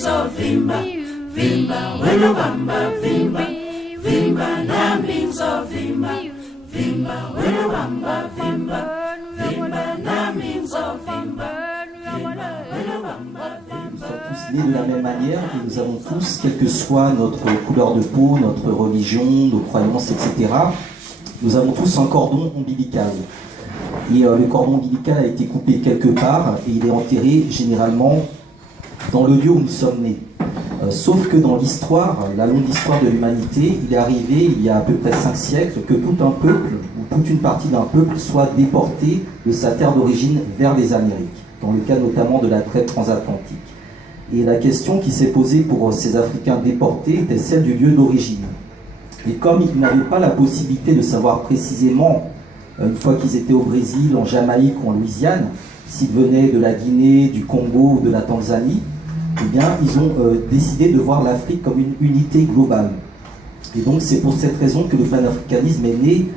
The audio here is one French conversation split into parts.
mbinzo vimba, vimba, wena wamba vimba, vimba na mbinzo vimba, vimba, wena wamba vimba, vimba na mbinzo vimba, vimba, wena wamba vimba. Nous sommes tous nés de la même manière et nous avons tous, quelle que soit notre couleur de peau, notre religion, nos croyances, etc., nous avons tous un cordon ombilical. Et le cordon ombilical a été coupé quelque part et il est enterré généralement dans le lieu où nous sommes nés. Sauf que dans l'histoire, la longue histoire de l'humanité, il est arrivé il y a à peu près 5 siècles que tout un peuple, ou toute une partie d'un peuple, soit déporté de sa terre d'origine vers les Amériques, dans le cas notamment de la traite transatlantique. Et la question qui s'est posée pour ces Africains déportés était celle du lieu d'origine. Et comme ils n'avaient pas la possibilité de savoir précisément, une fois qu'ils étaient au Brésil, en Jamaïque ou en Louisiane, s'ils venaient de la Guinée, du Congo ou de la Tanzanie, eh bien, ils ont décidé de voir l'Afrique comme une unité globale. Et donc, c'est pour cette raison que le panafricanisme est né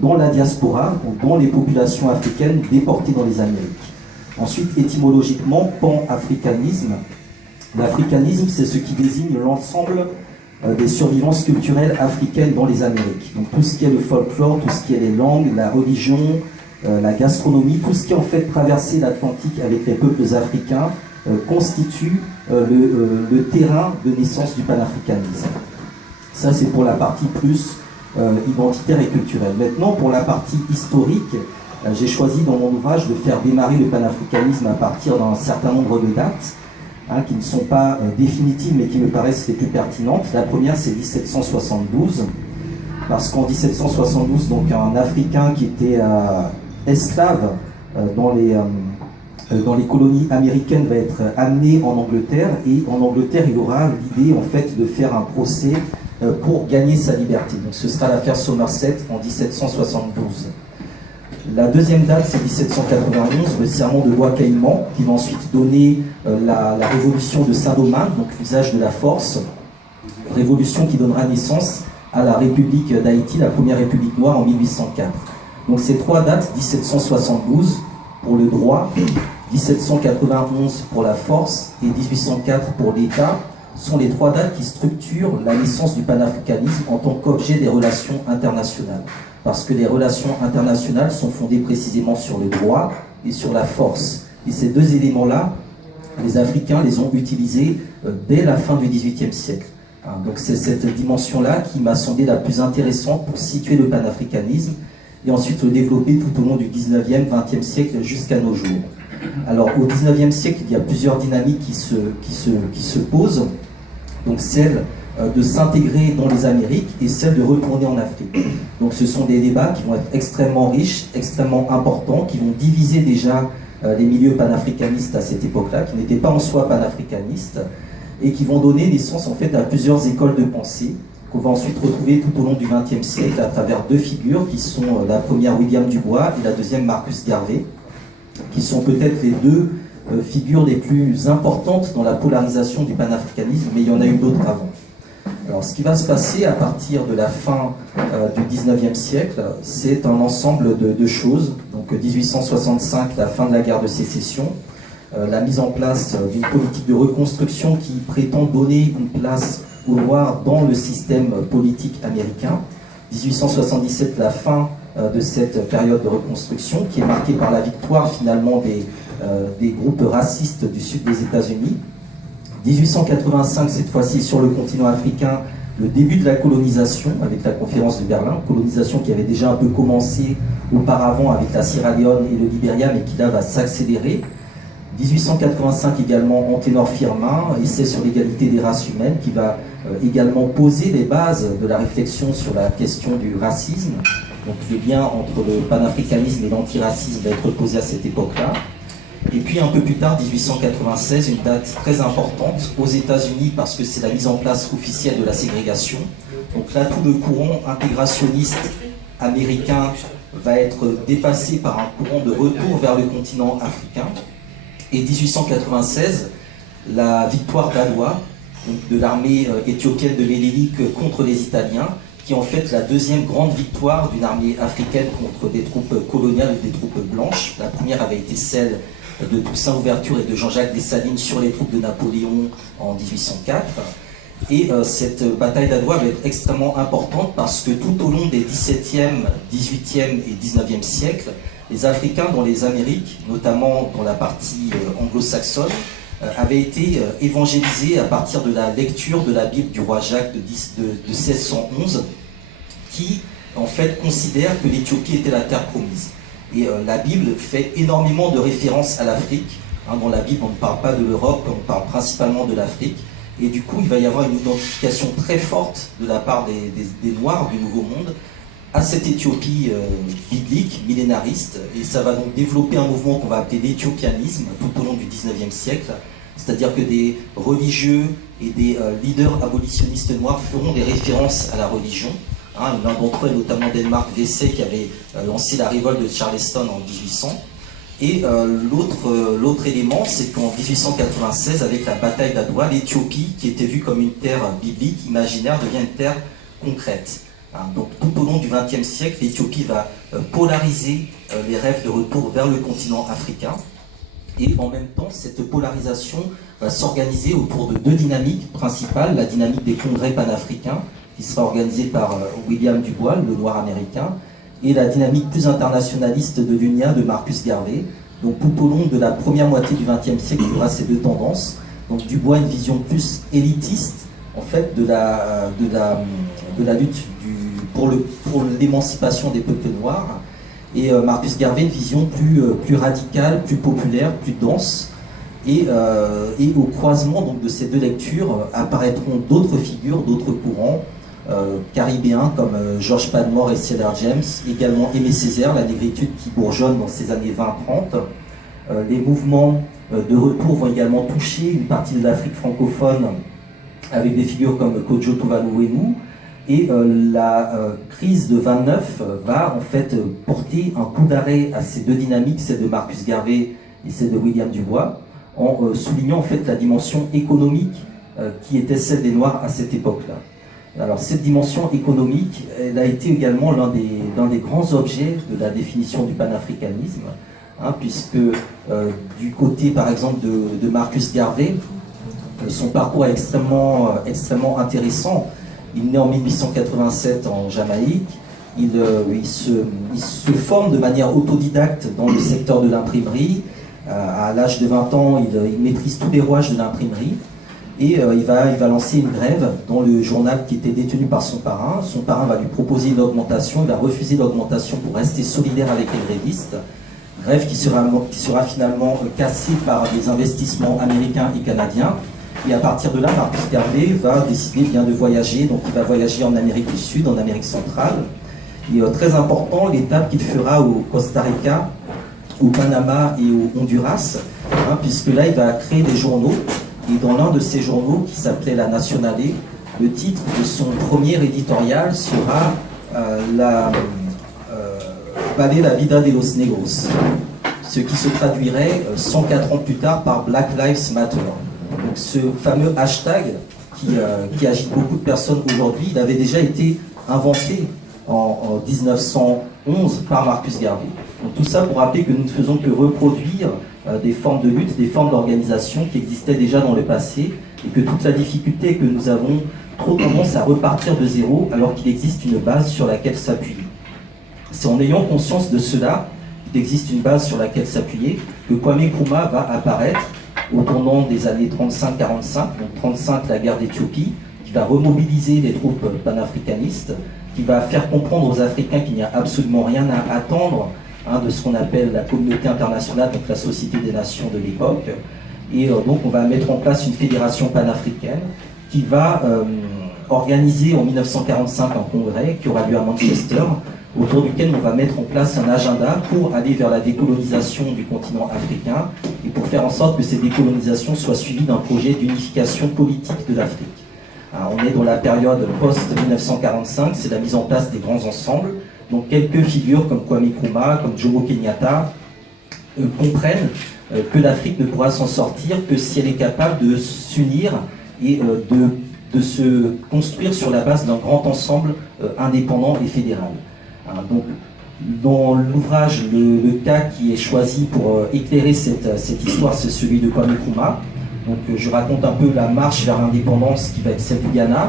dans la diaspora, dans les populations africaines déportées dans les Amériques. Ensuite, étymologiquement, pan-africanisme. L'africanisme, c'est ce qui désigne l'ensemble des survivances culturelles africaines dans les Amériques. Donc tout ce qui est le folklore, tout ce qui est les langues, la religion, la gastronomie, tout ce qui en fait traversé l'Atlantique avec les peuples africains constitue le terrain de naissance du panafricanisme. Ça c'est pour la partie plus identitaire et culturelle. Maintenant pour la partie historique, j'ai choisi dans mon ouvrage de faire démarrer le panafricanisme à partir d'un certain nombre de dates, qui ne sont pas définitives mais qui me paraissent les plus pertinentes. La première c'est 1772, parce qu'en 1772, donc un Africain qui était esclave dans les colonies américaines va être amené en Angleterre, et en Angleterre il aura l'idée en fait de faire un procès pour gagner sa liberté. Donc ce sera l'affaire Somerset en 1772. La deuxième date, c'est 1791, le serment de Bois-Caïman, qui va ensuite donner la révolution de Saint-Domingue, donc l'usage de la force, révolution qui donnera naissance à la République d'Haïti, la première République noire en 1804. Donc ces trois dates, 1772 pour le droit, 1791 pour la force et 1804 pour l'État, sont les trois dates qui structurent la naissance du panafricanisme en tant qu'objet des relations internationales. Parce que les relations internationales sont fondées précisément sur le droit et sur la force. Et ces deux éléments-là, les Africains les ont utilisés dès la fin du XVIIIe siècle. Donc c'est cette dimension-là qui m'a semblé la plus intéressante pour situer le panafricanisme et ensuite le développer tout au long du XIXe, XXe siècle jusqu'à nos jours. Alors au XIXe siècle, il y a plusieurs dynamiques qui se posent. Donc celle de s'intégrer dans les Amériques et celle de retourner en Afrique. Donc ce sont des débats qui vont être extrêmement riches, extrêmement importants, qui vont diviser déjà les milieux panafricanistes à cette époque-là, qui n'étaient pas en soi panafricanistes, et qui vont donner naissance en fait à plusieurs écoles de pensée, qu'on va ensuite retrouver tout au long du XXe siècle à travers deux figures qui sont la première William Dubois et la deuxième Marcus Garvey, qui sont peut-être les deux figures les plus importantes dans la polarisation du panafricanisme, mais il y en a eu d'autres avant. Alors, ce qui va se passer à partir de la fin du XIXe siècle, c'est un ensemble de choses. Donc, 1865, la fin de la guerre de sécession, la mise en place d'une politique de reconstruction qui prétend donner une place aux Noirs dans le système politique américain. 1877, la fin de cette période de reconstruction, qui est marquée par la victoire finalement des groupes racistes du sud des États-Unis. 1885, cette fois-ci sur le continent africain, le début de la colonisation avec la conférence de Berlin, colonisation qui avait déjà un peu commencé auparavant avec la Sierra Leone et le Libéria, mais qui là va s'accélérer. 1885 également, Anténor Firmin, essai sur l'égalité des races humaines, qui va également poser les bases de la réflexion sur la question du racisme. Donc le lien entre le panafricanisme et l'antiracisme va être posé à cette époque-là. Et puis un peu plus tard, 1896, une date très importante aux États-Unis parce que c'est la mise en place officielle de la ségrégation. Donc là, tout le courant intégrationniste américain va être dépassé par un courant de retour vers le continent africain. Et 1896, la victoire d'Adwa, de l'armée éthiopienne de Ménélique contre les Italiens, qui est en fait la deuxième grande victoire d'une armée africaine contre des troupes coloniales ou des troupes blanches. La première avait été celle de Toussaint Louverture et de Jean-Jacques Dessalines sur les troupes de Napoléon en 1804. Et cette bataille d'Adwa va être extrêmement importante parce que tout au long des XVIIe, XVIIIe et XIXe siècles, les Africains dans les Amériques, notamment dans la partie anglo-saxonne, avaient été évangélisés à partir de la lecture de la Bible du roi Jacques de 1611, qui en fait considère que l'Éthiopie était la terre promise. Et la Bible fait énormément de références à l'Afrique. Dans la Bible, on ne parle pas de l'Europe, on parle principalement de l'Afrique. Et du coup, il va y avoir une identification très forte de la part des Noirs du Nouveau Monde à cette Éthiopie biblique, millénariste. Et ça va donc développer un mouvement qu'on va appeler l'éthiopianisme tout au long du XIXe siècle. C'est-à-dire que des religieux et des leaders abolitionnistes noirs feront des références à la religion. L'un d'entre eux est notamment Denmark Vesey qui avait lancé la révolte de Charleston en 1800. Et l'autre élément, c'est qu'en 1896, avec la bataille d'Adwa, l'Éthiopie, qui était vue comme une terre biblique, imaginaire, devient une terre concrète. Donc tout au long du XXe siècle, l'Éthiopie va polariser les rêves de retour vers le continent africain. Et en même temps, cette polarisation va s'organiser autour de deux dynamiques principales. La dynamique des congrès panafricains, qui sera organisée par William Du Bois, le noir américain, et la dynamique plus internationaliste de l'UNIA de Marcus Garvey. Donc tout au long de la première moitié du XXe siècle, il y aura ces deux tendances. Donc Du Bois, une vision plus élitiste, en fait, de la lutte pour l'émancipation des peuples noirs, et Marcus Garvey, une vision plus radicale, plus populaire, plus dense. Et au croisement donc, de ces deux lectures apparaîtront d'autres figures, d'autres courants, caribéens comme George Padmore et Cedar James, également Aimé Césaire, la négritude qui bourgeonne dans ces années 20-30. Les mouvements de retour vont également toucher une partie de l'Afrique francophone avec des figures comme Kojo Tuvalu-Wenu. Et la crise de 29 va en fait porter un coup d'arrêt à ces deux dynamiques, celle de Marcus Garvey et celle de William Du Bois, en soulignant en fait la dimension économique qui était celle des Noirs à cette époque-là. Alors cette dimension économique, elle a été également l'un des grands objets de la définition du panafricanisme, puisque du côté par exemple de Marcus Garvey, son parcours est extrêmement intéressant. Il naît en 1887 en Jamaïque, il se forme de manière autodidacte dans le secteur de l'imprimerie. À l'âge de 20 ans, il maîtrise tous les rouages de l'imprimerie. Et il va lancer une grève dans le journal qui était détenu par son parrain. Son parrain va lui proposer une augmentation, il va refuser l'augmentation pour rester solidaire avec les grévistes. Grève qui sera finalement cassée par des investissements américains et canadiens. Et à partir de là, Marcus Garvey va décider bien de voyager. Donc il va voyager en Amérique du Sud, en Amérique centrale. Et très important, l'étape qu'il fera au Costa Rica, au Panama et au Honduras, puisque là il va créer des journaux. Et dans l'un de ces journaux, qui s'appelait La Nacionale, le titre de son premier éditorial sera Vale la vida de los negros, ce qui se traduirait 104 ans plus tard par Black Lives Matter. Donc ce fameux hashtag qui agite beaucoup de personnes aujourd'hui, il avait déjà été inventé en 1911 par Marcus Garvey. Donc tout ça pour rappeler que nous ne faisons que reproduire des formes de lutte, des formes d'organisation qui existaient déjà dans le passé, et que toute la difficulté est que nous avons trop tendance à repartir de zéro alors qu'il existe une base sur laquelle s'appuyer. C'est en ayant conscience de cela, qu'il existe une base sur laquelle s'appuyer, que Kwame Nkrumah va apparaître au tournant des années 35-45, donc 35 la guerre d'Éthiopie, qui va remobiliser les troupes panafricanistes, qui va faire comprendre aux Africains qu'il n'y a absolument rien à attendre de ce qu'on appelle la communauté internationale, donc la Société des Nations de l'époque. Et donc on va mettre en place une fédération panafricaine qui va organiser en 1945 un congrès qui aura lieu à Manchester, autour duquel on va mettre en place un agenda pour aller vers la décolonisation du continent africain et pour faire en sorte que cette décolonisation soit suivie d'un projet d'unification politique de l'Afrique. On est dans la période post-1945, c'est la mise en place des grands ensembles. Donc quelques figures comme Kwame Nkrumah, comme Jomo Kenyatta, comprennent que l'Afrique ne pourra s'en sortir que si elle est capable de s'unir et de se construire sur la base d'un grand ensemble indépendant et fédéral. Donc Dans l'ouvrage, le cas qui est choisi pour éclairer cette histoire, c'est celui de Kwame Nkrumah. Donc je raconte un peu la marche vers l'indépendance qui va être celle du Ghana,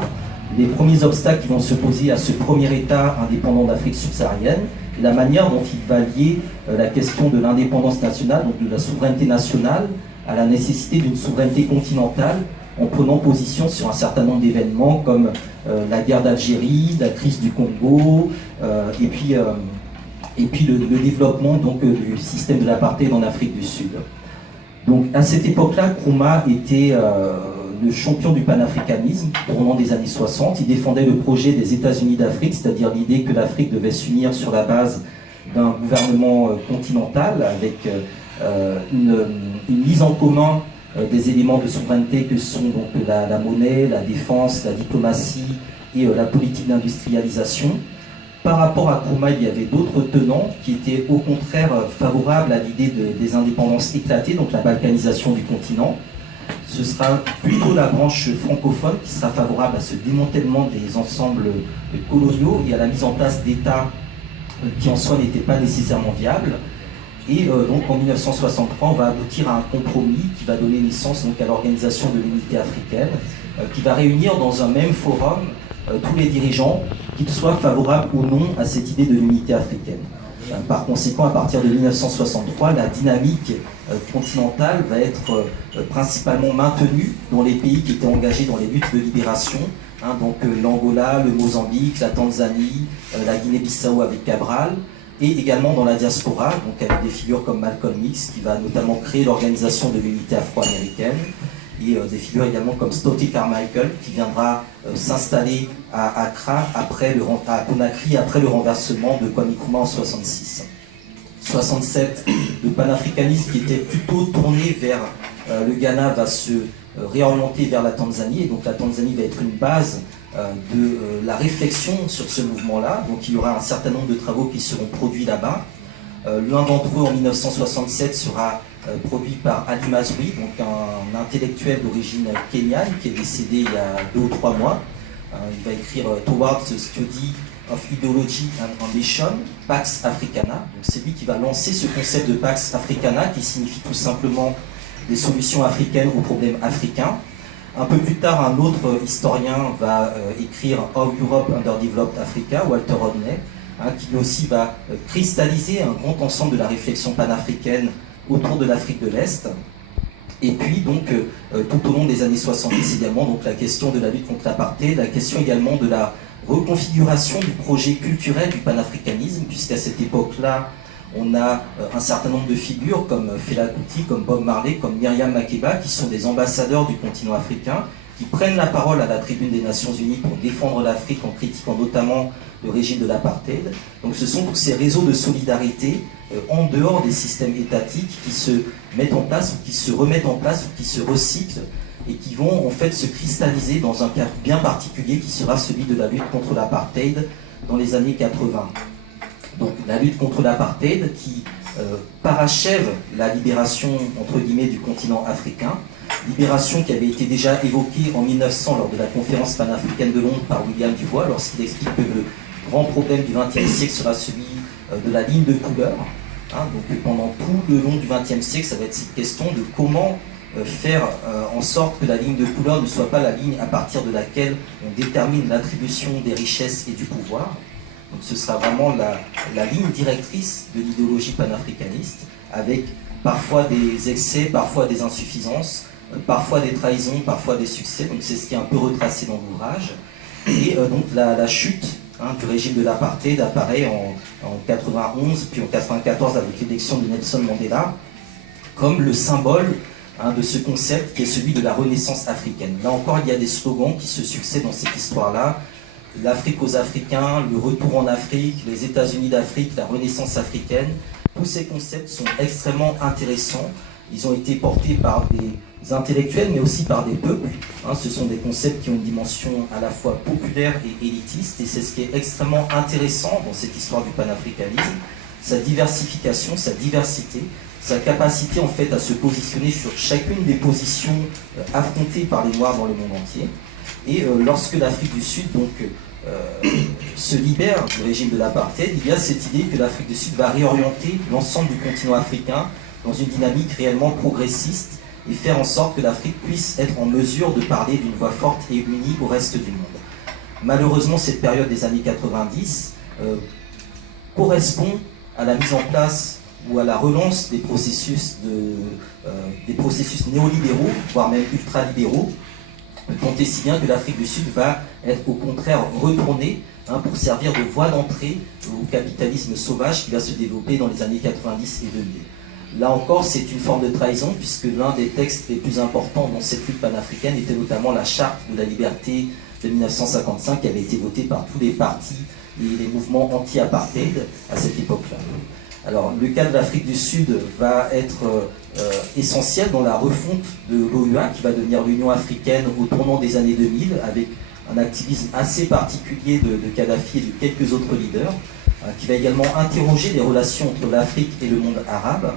les premiers obstacles qui vont se poser à ce premier État indépendant d'Afrique subsaharienne, et la manière dont il va lier la question de l'indépendance nationale, donc de la souveraineté nationale, à la nécessité d'une souveraineté continentale, en prenant position sur un certain nombre d'événements comme la guerre d'Algérie, la crise du Congo, et puis le développement donc, du système de l'apartheid en Afrique du Sud. Donc à cette époque-là, Nkrumah était le champion du panafricanisme tournant des années 60. Il défendait le projet des États-Unis d'Afrique, c'est-à-dire l'idée que l'Afrique devait s'unir sur la base d'un gouvernement continental avec une mise en commun des éléments de souveraineté que sont donc la monnaie, la défense, la diplomatie et la politique d'industrialisation. Par rapport à Nkrumah, il y avait d'autres tenants qui étaient au contraire favorables à l'idée des indépendances éclatées, donc la balkanisation du continent. Ce sera plutôt la branche francophone qui sera favorable à ce démantèlement des ensembles coloniaux et à la mise en place d'États qui en soi n'étaient pas nécessairement viables. Et donc en 1963, on va aboutir à un compromis qui va donner naissance donc, à l'Organisation de l'Unité africaine, qui va réunir dans un même forum tous les dirigeants, qu'ils soient favorables ou non à cette idée de l'unité africaine. Par conséquent, à partir de 1963, la dynamique continentale va être principalement maintenue dans les pays qui étaient engagés dans les luttes de libération, donc l'Angola, le Mozambique, la Tanzanie, la Guinée-Bissau avec Cabral, et également dans la diaspora, donc avec des figures comme Malcolm X, qui va notamment créer l'Organisation de l'Unité afro-américaine, et des figures également comme Stokely Carmichael, qui viendra s'installer à Accra, à Conakry, après le renversement de Kwame Nkrumah en 66. 67, le panafricanisme qui était plutôt tourné vers le Ghana va se réorienter vers la Tanzanie, et donc la Tanzanie va être une base de la réflexion sur ce mouvement-là. Donc il y aura un certain nombre de travaux qui seront produits là-bas. L'un d'entre eux, en 1967, sera produit par Ali Mazrui, donc un intellectuel d'origine kenyane qui est décédé il y a 2 ou 3 mois. Il va écrire Towards the Study of Ideology and Ambition, Pax Africana. C'est lui qui va lancer ce concept de Pax Africana, qui signifie tout simplement des solutions africaines aux problèmes africains. Un peu plus tard, un autre historien va écrire How Europe Underdeveloped Africa, Walter Rodney, qui lui aussi va cristalliser un grand ensemble de la réflexion panafricaine autour de l'Afrique de l'Est. Et puis, donc, tout au long des années 70 également, donc, la question de la lutte contre l'apartheid, la question également de la reconfiguration du projet culturel du panafricanisme, puisqu'à cette époque-là, on a un certain nombre de figures comme Fela Kuti, comme Bob Marley, comme Myriam Makeba, qui sont des ambassadeurs du continent africain, qui prennent la parole à la tribune des Nations Unies pour défendre l'Afrique en critiquant notamment le régime de l'apartheid. Donc ce sont tous ces réseaux de solidarité en dehors des systèmes étatiques qui se mettent en place, ou qui se remettent en place, ou qui se recyclent, et qui vont en fait se cristalliser dans un cadre bien particulier qui sera celui de la lutte contre l'apartheid dans les années 80. Donc la lutte contre l'apartheid qui parachève la libération entre guillemets du continent africain, libération qui avait été déjà évoquée en 1900 lors de la conférence panafricaine de Londres par William Dubois, lorsqu'il explique que le grand problème du XXe siècle sera celui de la ligne de couleur. Donc pendant tout le long du XXe siècle, ça va être cette question de comment faire en sorte que la ligne de couleur ne soit pas la ligne à partir de laquelle on détermine l'attribution des richesses et du pouvoir. Donc ce sera vraiment la ligne directrice de l'idéologie panafricaniste, avec parfois des excès, parfois des insuffisances, parfois des trahisons, parfois des succès. Donc c'est ce qui est un peu retracé dans l'ouvrage. Et donc la chute du régime de l'apartheid apparaît en 91, puis en 94 avec l'élection de Nelson Mandela, comme le symbole de ce concept qui est celui de la renaissance africaine. Là encore, il y a des slogans qui se succèdent dans cette histoire-là. L'Afrique aux Africains, le retour en Afrique, les États-Unis d'Afrique, la renaissance africaine. Tous ces concepts sont extrêmement intéressants. Ils ont été portés par des intellectuels, mais aussi par des peuples. Ce sont des concepts qui ont une dimension à la fois populaire et élitiste, et c'est ce qui est extrêmement intéressant dans cette histoire du panafricanisme, sa diversification, sa diversité, sa capacité en fait à se positionner sur chacune des positions affrontées par les Noirs dans le monde entier. Et lorsque l'Afrique du Sud donc se libère du régime de l'apartheid, il y a cette idée que l'Afrique du Sud va réorienter l'ensemble du continent africain dans une dynamique réellement progressiste et faire en sorte que l'Afrique puisse être en mesure de parler d'une voix forte et unie au reste du monde. Malheureusement, cette période des années 90 correspond à la mise en place ou à la relance des processus néolibéraux, voire même ultralibéraux, tant et si bien que l'Afrique du Sud va être au contraire retournée pour servir de voie d'entrée au capitalisme sauvage qui va se développer dans les années 90 et 2000. Là encore, c'est une forme de trahison, puisque l'un des textes les plus importants dans cette lutte panafricaine était notamment la Charte de la liberté de 1955, qui avait été votée par tous les partis et les mouvements anti-apartheid à cette époque-là. Alors, le cas de l'Afrique du Sud va être essentiel dans la refonte de l'OUA, qui va devenir l'Union africaine au tournant des années 2000, avec un activisme assez particulier de Kadhafi et de quelques autres leaders, qui va également interroger les relations entre l'Afrique et le monde arabe,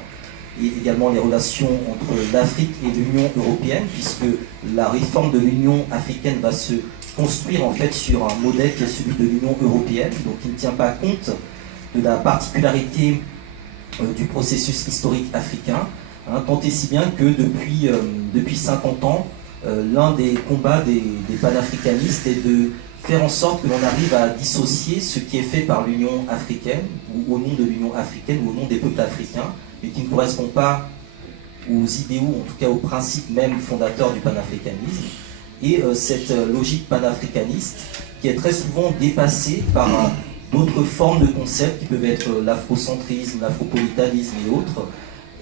et également les relations entre l'Afrique et l'Union européenne, puisque la réforme de l'Union africaine va se construire en fait sur un modèle qui est celui de l'Union européenne, donc qui ne tient pas compte de la particularité du processus historique africain, tant et si bien que depuis 50 ans, l'un des combats des panafricanistes est de faire en sorte que l'on arrive à dissocier ce qui est fait par l'Union africaine, ou au nom de l'Union africaine, ou au nom des peuples africains, mais qui ne correspond pas aux idéaux, en tout cas aux principes même fondateurs du panafricanisme, et cette logique panafricaniste qui est très souvent dépassée par d'autres formes de concepts qui peuvent être l'afrocentrisme, l'afropolitanisme et autres,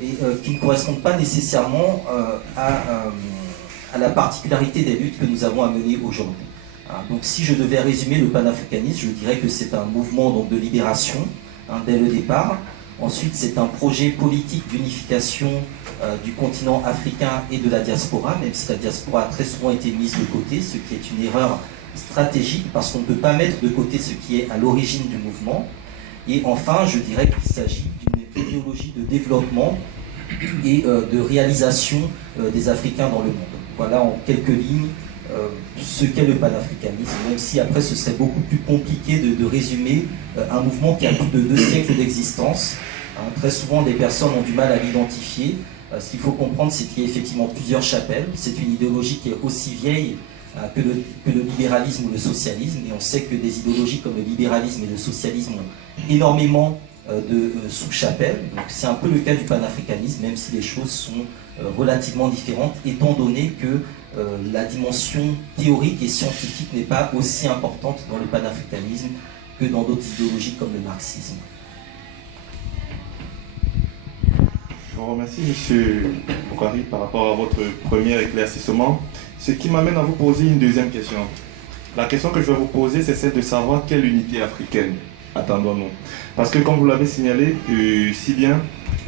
et qui ne correspondent pas nécessairement à la particularité des luttes que nous avons à mener aujourd'hui. Donc si je devais résumer le panafricanisme, je dirais que c'est un mouvement donc, de libération dès le départ. Ensuite, c'est un projet politique d'unification du continent africain et de la diaspora, même si la diaspora a très souvent été mise de côté, ce qui est une erreur stratégique parce qu'on ne peut pas mettre de côté ce qui est à l'origine du mouvement. Et enfin, je dirais qu'il s'agit d'une idéologie de développement et de réalisation des Africains dans le monde. Voilà en quelques lignes ce qu'est le panafricanisme, même si après ce serait beaucoup plus compliqué de résumer un mouvement qui a plus de 2 siècles d'existence. Très souvent, des personnes ont du mal à l'identifier. Ce qu'il faut comprendre, c'est qu'il y a effectivement plusieurs chapelles. C'est une idéologie qui est aussi vieille que le libéralisme ou le socialisme. Et on sait que des idéologies comme le libéralisme et le socialisme ont énormément de sous-chapelles. Donc c'est un peu le cas du panafricanisme, même si les choses sont relativement différentes, étant donné que la dimension théorique et scientifique n'est pas aussi importante dans le panafricanisme que dans d'autres idéologies comme le marxisme. Je vous remercie, M. Boukari, par rapport à votre premier éclaircissement. Ce qui m'amène à vous poser une deuxième question. La question que je vais vous poser, c'est celle de savoir quelle unité africaine attendons-nous. Parce que, comme vous l'avez signalé si bien,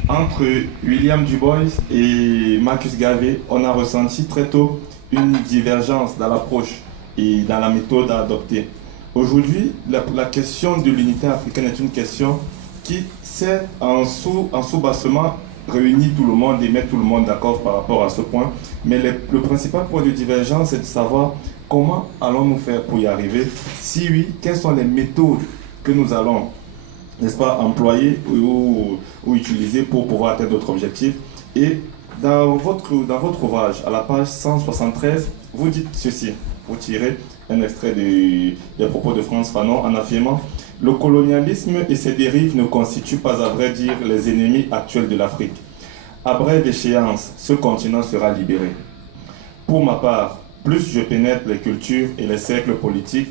entre William Du Bois et Marcus Garvey, on a ressenti très tôt une divergence dans l'approche et dans la méthode à adopter. Aujourd'hui, la question de l'unité africaine est une question qui, c'est en sous-bassement, réunit tout le monde et met tout le monde d'accord par rapport à ce point. Mais le principal point de divergence, c'est de savoir comment allons-nous faire pour y arriver. Si oui, quelles sont les méthodes que nous allons, n'est-ce pas, employer ou utiliser pour pouvoir atteindre notre objectif. Et dans votre ouvrage, à la page 173, vous dites ceci. Vous tirez un extrait des propos de Frantz Fanon en affirmant « Le colonialisme et ses dérives ne constituent pas, à vrai dire, les ennemis actuels de l'Afrique. À brève échéance, ce continent sera libéré. Pour ma part, plus je pénètre les cultures et les cercles politiques,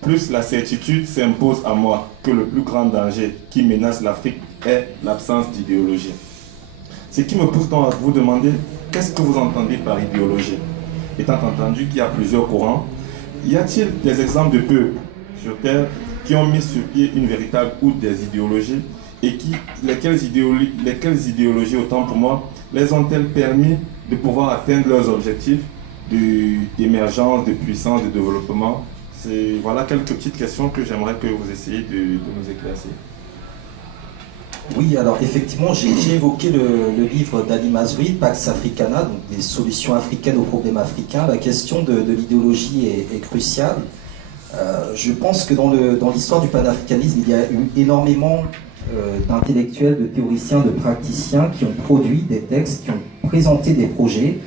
plus la certitude s'impose à moi que le plus grand danger qui menace l'Afrique est l'absence d'idéologie. » Ce qui me pousse donc à vous demander, qu'est-ce que vous entendez par idéologie? Étant entendu qu'il y a plusieurs courants, y a-t-il des exemples de peuples sur Terre qui ont mis sur pied une véritable ou des idéologies et lesquelles idéologies, autant pour moi, les ont-elles permis de pouvoir atteindre leurs objectifs d'émergence, de puissance, de développement? Voilà quelques petites questions que j'aimerais que vous essayiez de nous éclaircir. Oui, alors effectivement, j'ai évoqué le livre d'Ali Mazrui, Pax Africana, donc des solutions africaines aux problèmes africains. La question de l'idéologie est cruciale. Je pense que dans l'histoire du panafricanisme, il y a eu énormément d'intellectuels, de théoriciens, de praticiens qui ont produit des textes, qui ont présenté des projets.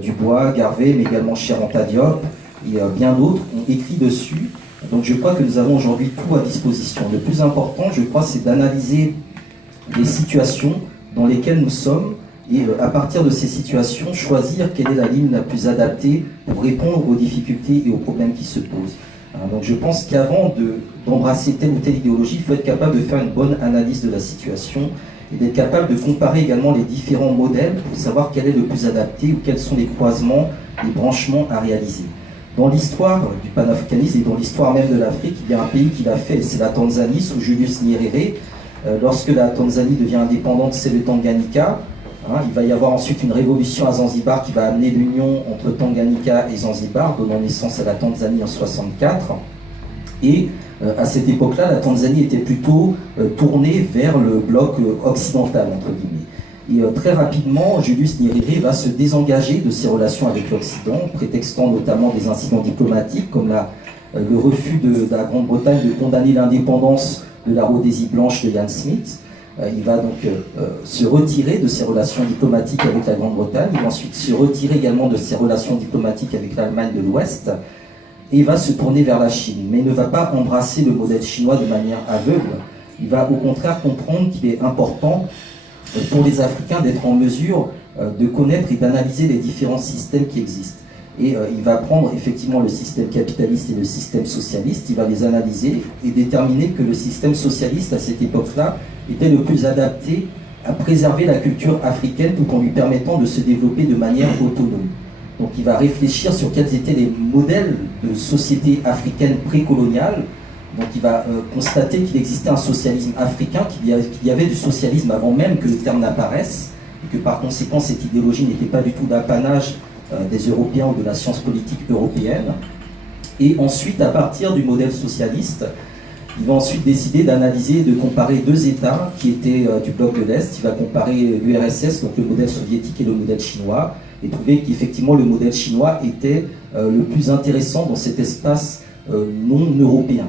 Dubois, Garvey, mais également Cheranta Diop et bien d'autres ont écrit dessus. Donc je crois que nous avons aujourd'hui tout à disposition. Le plus important, je crois, c'est d'analyser les situations dans lesquelles nous sommes et à partir de ces situations, choisir quelle est la ligne la plus adaptée pour répondre aux difficultés et aux problèmes qui se posent. Donc je pense qu'avant d'embrasser telle ou telle idéologie, il faut être capable de faire une bonne analyse de la situation et d'être capable de comparer également les différents modèles pour savoir quel est le plus adapté ou quels sont les croisements, les branchements à réaliser. Dans l'histoire du panafricanisme et dans l'histoire même de l'Afrique, il y a un pays qui l'a fait, c'est la Tanzanie, sous Julius Nyerere. Lorsque la Tanzanie devient indépendante, c'est le Tanganyika. Il va y avoir ensuite une révolution à Zanzibar qui va amener l'union entre Tanganyika et Zanzibar, donnant naissance à la Tanzanie en 1964. Et à cette époque-là, la Tanzanie était plutôt tournée vers le bloc occidental, entre guillemets. Et très rapidement, Julius Nyerere va se désengager de ses relations avec l'Occident, prétextant notamment des incidents diplomatiques, comme le refus de la Grande-Bretagne de condamner l'indépendance de la Rhodésie blanche de Ian Smith. Il va donc se retirer de ses relations diplomatiques avec la Grande-Bretagne, il va ensuite se retirer également de ses relations diplomatiques avec l'Allemagne de l'Ouest, et il va se tourner vers la Chine, mais il ne va pas embrasser le modèle chinois de manière aveugle. Il va au contraire comprendre qu'il est important pour les Africains d'être en mesure de connaître et d'analyser les différents systèmes qui existent. Et il va prendre effectivement le système capitaliste et le système socialiste, il va les analyser et déterminer que le système socialiste à cette époque-là était le plus adapté à préserver la culture africaine tout en lui permettant de se développer de manière autonome. Donc il va réfléchir sur quels étaient les modèles de société africaine précoloniale. Donc il va constater qu'il existait un socialisme africain, qu'il y avait du socialisme avant même que le terme n'apparaisse, et que par conséquent cette idéologie n'était pas du tout d'apanage des Européens ou de la science politique européenne. Et ensuite, à partir du modèle socialiste, il va ensuite décider d'analyser et de comparer deux États qui étaient du bloc de l'Est. Il va comparer l'URSS, donc le modèle soviétique et le modèle chinois, et trouver qu'effectivement le modèle chinois était le plus intéressant dans cet espace non européen.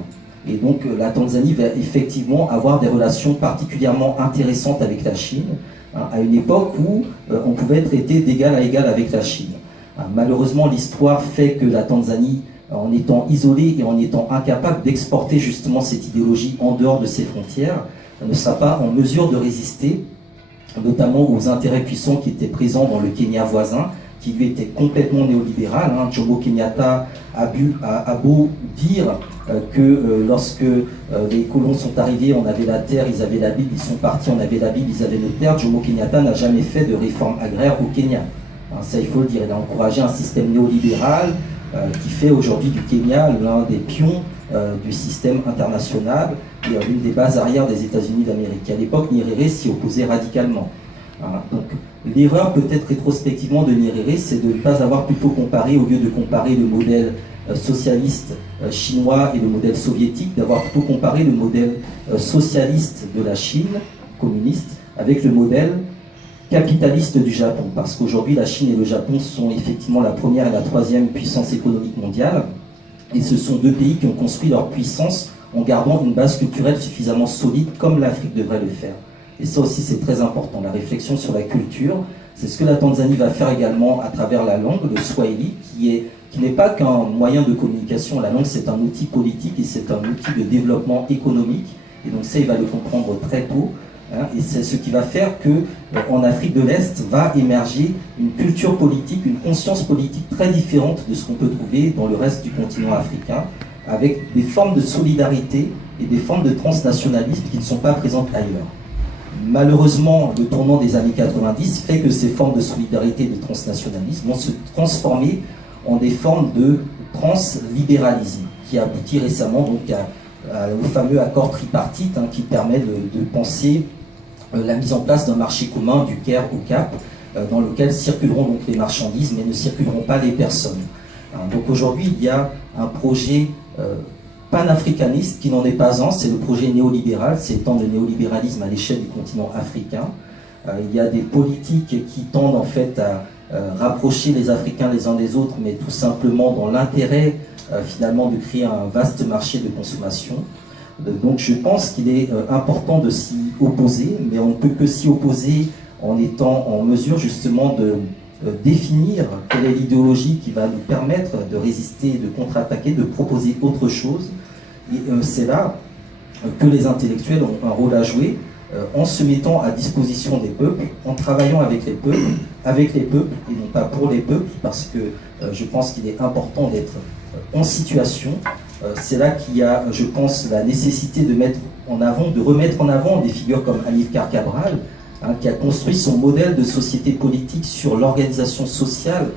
Et donc la Tanzanie va effectivement avoir des relations particulièrement intéressantes avec la Chine, à une époque où on pouvait traiter d'égal à égal avec la Chine. Malheureusement, l'histoire fait que la Tanzanie, en étant isolée et en étant incapable d'exporter justement cette idéologie en dehors de ses frontières, ne sera pas en mesure de résister, notamment aux intérêts puissants qui étaient présents dans le Kenya voisin, qui lui était complètement néolibéral. Jomo Kenyatta a beau dire que lorsque les colons sont arrivés, on avait la terre, ils avaient la Bible, ils sont partis, on avait la Bible, ils avaient notre terre. Jomo Kenyatta n'a jamais fait de réforme agraire au Kenya. Ça, il faut le dire. Il a encouragé un système néolibéral qui fait aujourd'hui du Kenya l'un des pions du système international et l'une des bases arrières des États-Unis d'Amérique. À l'époque, Nyerere s'y opposait radicalement. Donc, l'erreur peut-être rétrospectivement de Nyerere, c'est de ne pas avoir plutôt comparé, au lieu de comparer le modèle socialiste chinois et le modèle soviétique, d'avoir plutôt comparé le modèle socialiste de la Chine, communiste, avec le modèle capitaliste du Japon, parce qu'aujourd'hui la Chine et le Japon sont effectivement la première et la troisième puissance économique mondiale, et ce sont deux pays qui ont construit leur puissance en gardant une base culturelle suffisamment solide comme l'Afrique devrait le faire. Et ça aussi c'est très important, la réflexion sur la culture, c'est ce que la Tanzanie va faire également à travers la langue, le Swahili, qui n'est pas qu'un moyen de communication. La langue c'est un outil politique et c'est un outil de développement économique, et donc ça il va le comprendre très tôt. Et c'est ce qui va faire qu'en Afrique de l'Est va émerger une culture politique, une conscience politique très différente de ce qu'on peut trouver dans le reste du continent africain, avec des formes de solidarité et des formes de transnationalisme qui ne sont pas présentes ailleurs. Malheureusement, le tournant des années 90 fait que ces formes de solidarité et de transnationalisme vont se transformer en des formes de translibéralisme, qui aboutit récemment donc au fameux accord tripartite qui permet de penser la mise en place d'un marché commun du Caire au Cap, dans lequel circuleront donc les marchandises, mais ne circuleront pas les personnes. Donc aujourd'hui, il y a un projet panafricaniste qui n'en est pas un, c'est le projet néolibéral, c'est étendre le néolibéralisme à l'échelle du continent africain. Il y a des politiques qui tendent en fait rapprocher les Africains les uns des autres, mais tout simplement dans l'intérêt finalement de créer un vaste marché de consommation. Donc je pense qu'il est important de s'y opposer, mais on ne peut que s'y opposer en étant en mesure justement de définir quelle est l'idéologie qui va nous permettre de résister, de contre-attaquer, de proposer autre chose. Et c'est là que les intellectuels ont un rôle à jouer, en se mettant à disposition des peuples, en travaillant avec les peuples, et non pas pour les peuples, parce que je pense qu'il est important d'être en situation. C'est là qu'il y a, je pense, la nécessité de remettre en avant des figures comme Amilcar Cabral, qui a construit son modèle de société politique sur l'organisation sociale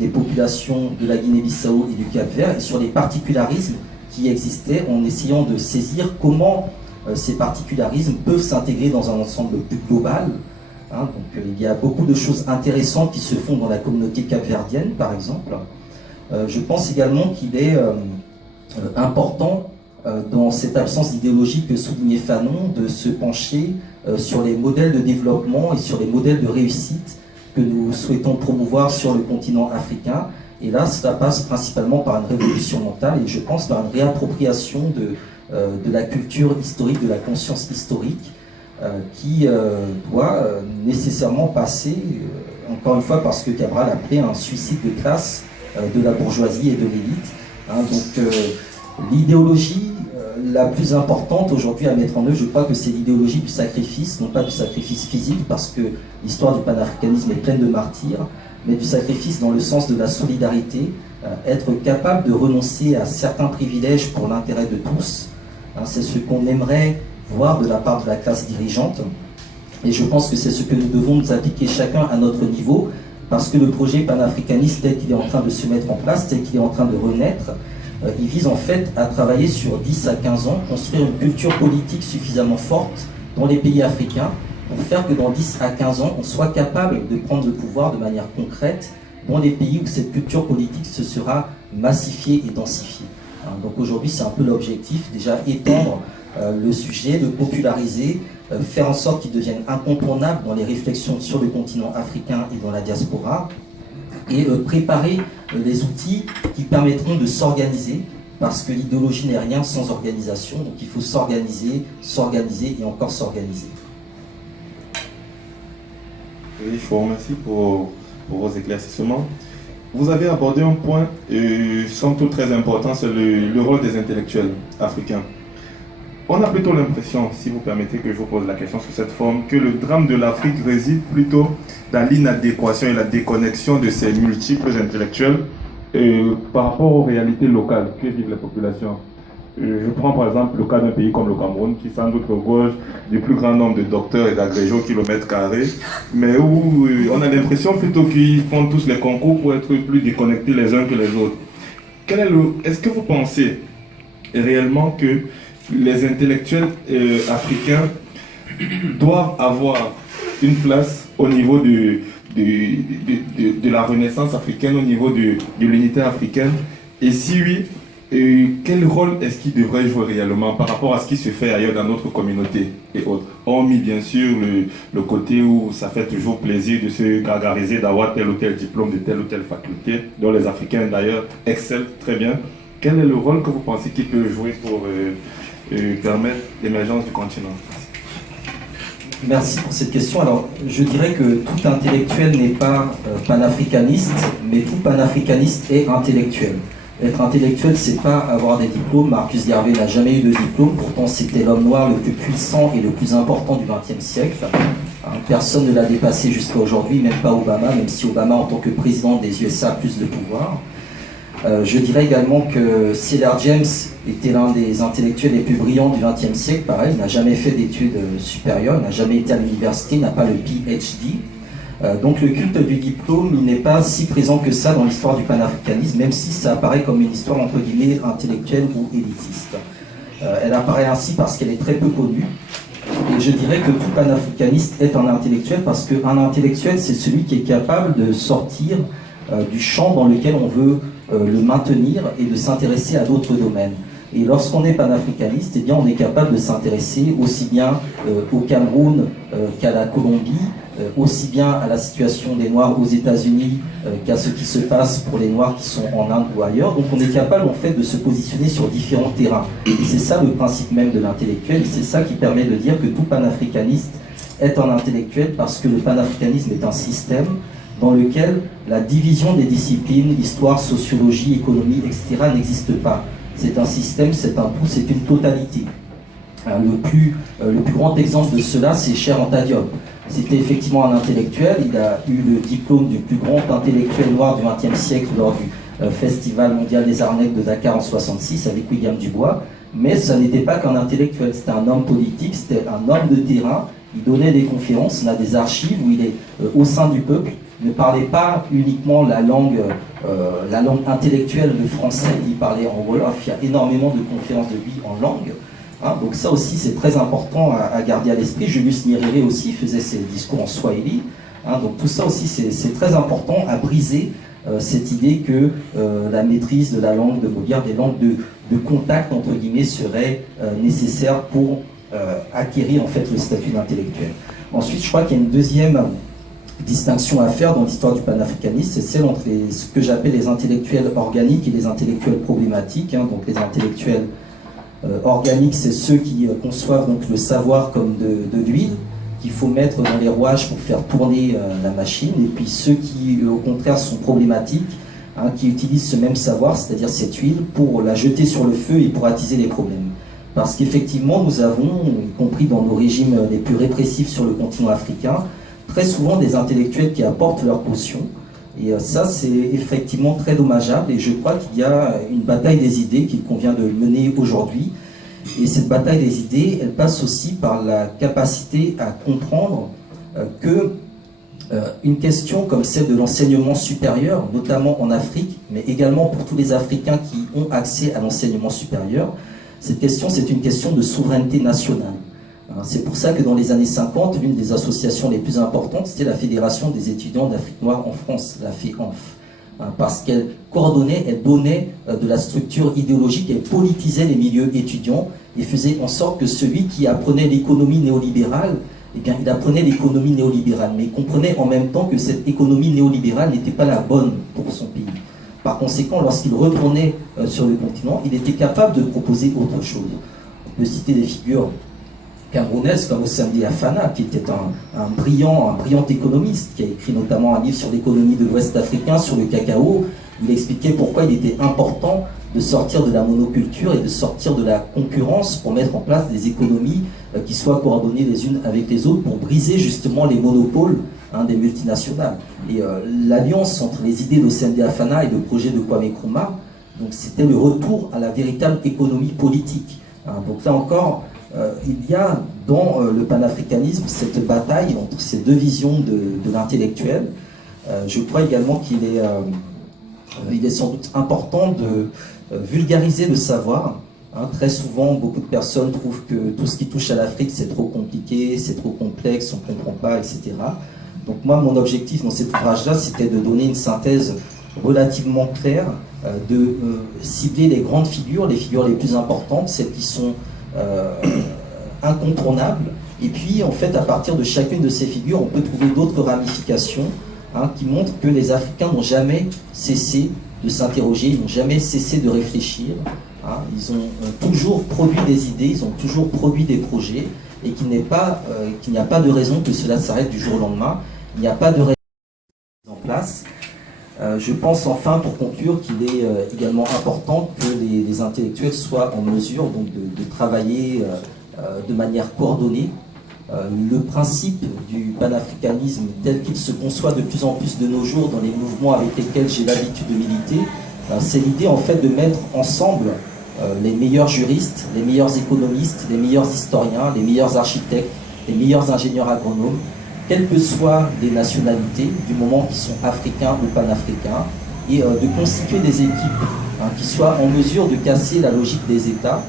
des populations de la Guinée-Bissau et du Cap-Vert, et sur les particularismes qui existaient, en essayant de saisir comment ces particularismes peuvent s'intégrer dans un ensemble plus global. Donc il y a beaucoup de choses intéressantes qui se font dans la communauté capverdienne, par exemple. Je pense également qu'il est important, dans cette absence d'idéologie que soulignait Fanon, de se pencher sur les modèles de développement et sur les modèles de réussite que nous souhaitons promouvoir sur le continent africain. Et là, cela passe principalement par une révolution mentale et je pense par une réappropriation de la culture historique, de la conscience historique, qui doit nécessairement passer, encore une fois, parce que Cabral appelait un suicide de classe de la bourgeoisie et de l'élite. Donc l'idéologie la plus importante aujourd'hui à mettre en œuvre, je crois que c'est l'idéologie du sacrifice, non pas du sacrifice physique, parce que l'histoire du panafricanisme est pleine de martyrs, mais du sacrifice dans le sens de la solidarité, être capable de renoncer à certains privilèges pour l'intérêt de tous. C'est ce qu'on aimerait voir de la part de la classe dirigeante, et je pense que c'est ce que nous devons nous appliquer chacun à notre niveau, parce que le projet panafricaniste tel qu'il est en train de se mettre en place, tel qu'il est en train de renaître, il vise en fait à travailler sur 10 à 15 ans, construire une culture politique suffisamment forte dans les pays africains pour faire que dans 10 à 15 ans, on soit capable de prendre le pouvoir de manière concrète dans les pays où cette culture politique se sera massifiée et densifiée. Donc aujourd'hui, c'est un peu l'objectif, déjà étendre le sujet, le populariser, faire en sorte qu'il devienne incontournable dans les réflexions sur le continent africain et dans la diaspora, et préparer les outils qui permettront de s'organiser, parce que l'idéologie n'est rien sans organisation, donc il faut s'organiser, s'organiser et encore s'organiser. Oui, je vous remercie pour vos éclaircissements. Vous avez abordé un point, sans doute très important, c'est le rôle des intellectuels africains. On a plutôt l'impression, si vous permettez que je vous pose la question sous cette forme, que le drame de l'Afrique réside plutôt dans l'inadéquation et la déconnexion de ces multiples intellectuels par rapport aux réalités locales que vivent les populations. Je prends par exemple le cas d'un pays comme le Cameroun, qui sans doute regorge du plus grand nombre de docteurs et d'agrégés au kilomètre carré, mais où on a l'impression plutôt qu'ils font tous les concours pour être plus déconnectés les uns que les autres. Est-ce que vous pensez réellement que les intellectuels africains doivent avoir une place au niveau de la renaissance africaine, au niveau de l'unité africaine? Et si oui, quel rôle est-ce qu'ils devraient jouer réellement par rapport à ce qui se fait ailleurs dans notre communauté et autres? Hormis bien sûr le côté où ça fait toujours plaisir de se gargariser d'avoir tel ou tel diplôme de telle ou telle faculté, dont les Africains d'ailleurs excellent très bien. Quel est le rôle que vous pensez qu'ils peuvent jouer pour permettre l'émergence du continent? Merci pour cette question. Alors, je dirais que tout intellectuel n'est pas panafricaniste, mais tout panafricaniste est intellectuel. Être intellectuel, c'est pas avoir des diplômes. Marcus Garvey n'a jamais eu de diplôme, pourtant c'était l'homme noir le plus puissant et le plus important du XXe siècle. Personne ne l'a dépassé jusqu'à aujourd'hui, même pas Obama, même si Obama, en tant que président des USA, a plus de pouvoir. Je dirais également que Cedar James était l'un des intellectuels les plus brillants du XXe siècle. Pareil, il n'a jamais fait d'études supérieures, il n'a jamais été à l'université, il n'a pas le PhD. Donc le culte du diplôme, il n'est pas si présent que ça dans l'histoire du panafricanisme, même si ça apparaît comme une histoire entre guillemets intellectuelle ou élitiste. Elle apparaît ainsi parce qu'elle est très peu connue. Et je dirais que tout panafricaniste est un intellectuel, parce qu'un intellectuel, c'est celui qui est capable de sortir du champ dans lequel on veut le maintenir et de s'intéresser à d'autres domaines. Et lorsqu'on est panafricaniste, eh bien, on est capable de s'intéresser aussi bien au Cameroun qu'à la Colombie, aussi bien à la situation des Noirs aux États-Unis qu'à ce qui se passe pour les Noirs qui sont en Inde ou ailleurs. Donc on est capable en fait de se positionner sur différents terrains. Et c'est ça le principe même de l'intellectuel, c'est ça qui permet de dire que tout panafricaniste est un intellectuel, parce que le panafricanisme est un système dans lequel la division des disciplines, histoire, sociologie, économie, etc. n'existe pas. C'est un système, c'est un tout, c'est une totalité. Le plus grand exemple de cela, c'est Cheikh Anta Diop. C'était effectivement un intellectuel, il a eu le diplôme du plus grand intellectuel noir du XXe siècle lors du Festival mondial des arts nègres de Dakar en 1966 avec William Dubois, mais ça n'était pas qu'un intellectuel, c'était un homme politique, c'était un homme de terrain, il donnait des conférences, on a des archives où il est au sein du peuple, il ne parlait pas uniquement la langue intellectuelle, le français, il parlait en wolof, il y a énormément de conférences de lui en langue. Donc ça aussi c'est très important à garder à l'esprit. Julius Nyerere aussi faisait ses discours en swahili. Donc tout ça aussi c'est très important à briser cette idée que la maîtrise de la langue de Molière, des langues de contact entre guillemets serait nécessaire pour acquérir en fait le statut d'intellectuel. Ensuite je crois qu'il y a une deuxième distinction à faire dans l'histoire du panafricanisme, c'est celle entre ce que j'appelle les intellectuels organiques et les intellectuels problématiques. Donc les intellectuels organiques, c'est ceux qui conçoivent donc le savoir comme de l'huile qu'il faut mettre dans les rouages pour faire tourner la machine, et puis ceux qui au contraire sont problématiques, qui utilisent ce même savoir, c'est-à-dire cette huile, pour la jeter sur le feu et pour attiser les problèmes. Parce qu'effectivement nous avons, y compris dans nos régimes les plus répressifs sur le continent africain, très souvent des intellectuels qui apportent leur potion. Et ça, c'est effectivement très dommageable, et je crois qu'il y a une bataille des idées qu'il convient de mener aujourd'hui. Et cette bataille des idées, elle passe aussi par la capacité à comprendre que une question comme celle de l'enseignement supérieur, notamment en Afrique, mais également pour tous les Africains qui ont accès à l'enseignement supérieur, cette question, c'est une question de souveraineté nationale. C'est pour ça que dans les années 50, l'une des associations les plus importantes, c'était la Fédération des étudiants d'Afrique noire en France, la FEANF. Parce qu'elle coordonnait, elle donnait de la structure idéologique, elle politisait les milieux étudiants et faisait en sorte que celui qui apprenait l'économie néolibérale, eh bien, il apprenait l'économie néolibérale, mais il comprenait en même temps que cette économie néolibérale n'était pas la bonne pour son pays. Par conséquent, lorsqu'il retournait sur le continent, il était capable de proposer autre chose. On peut citer des figures camerounaise comme Osamdi Afana, qui était un brillant économiste, qui a écrit notamment un livre sur l'économie de l'Ouest africain, sur le cacao. Il expliquait pourquoi il était important de sortir de la monoculture et de sortir de la concurrence pour mettre en place des économies qui soient coordonnées les unes avec les autres pour briser justement les monopoles des multinationales. Et l'alliance entre les idées d'Osamdi Afana et le projet de Kwame Nkrumah, donc c'était le retour à la véritable économie politique. Donc là encore, il y a dans le panafricanisme cette bataille entre ces deux visions de l'intellectuel. Je crois également qu'il est sans doute important de vulgariser le savoir. Très souvent, beaucoup de personnes trouvent que tout ce qui touche à l'Afrique, c'est trop compliqué, c'est trop complexe, on ne comprend pas, etc. Donc moi, mon objectif dans cet ouvrage-là, c'était de donner une synthèse relativement claire, de cibler les grandes figures, les figures les plus importantes, celles qui sont incontournables, et puis en fait à partir de chacune de ces figures on peut trouver d'autres ramifications qui montrent que les Africains n'ont jamais cessé de s'interroger, ils n'ont jamais cessé de réfléchir, ils ont toujours produit des idées, ils ont toujours produit des projets, et qu'il n'y a pas de raison que cela s'arrête du jour au lendemain, il n'y a pas de raison en place. Je pense enfin, pour conclure, qu'il est également important que les intellectuels soient en mesure donc, de travailler de manière coordonnée. Le principe du panafricanisme tel qu'il se conçoit de plus en plus de nos jours dans les mouvements avec lesquels j'ai l'habitude de militer, c'est l'idée en fait de mettre ensemble les meilleurs juristes, les meilleurs économistes, les meilleurs historiens, les meilleurs architectes, les meilleurs ingénieurs agronomes, quelles que soient les nationalités, du moment qu'ils sont africains ou panafricains, et de constituer des équipes qui soient en mesure de casser la logique des États,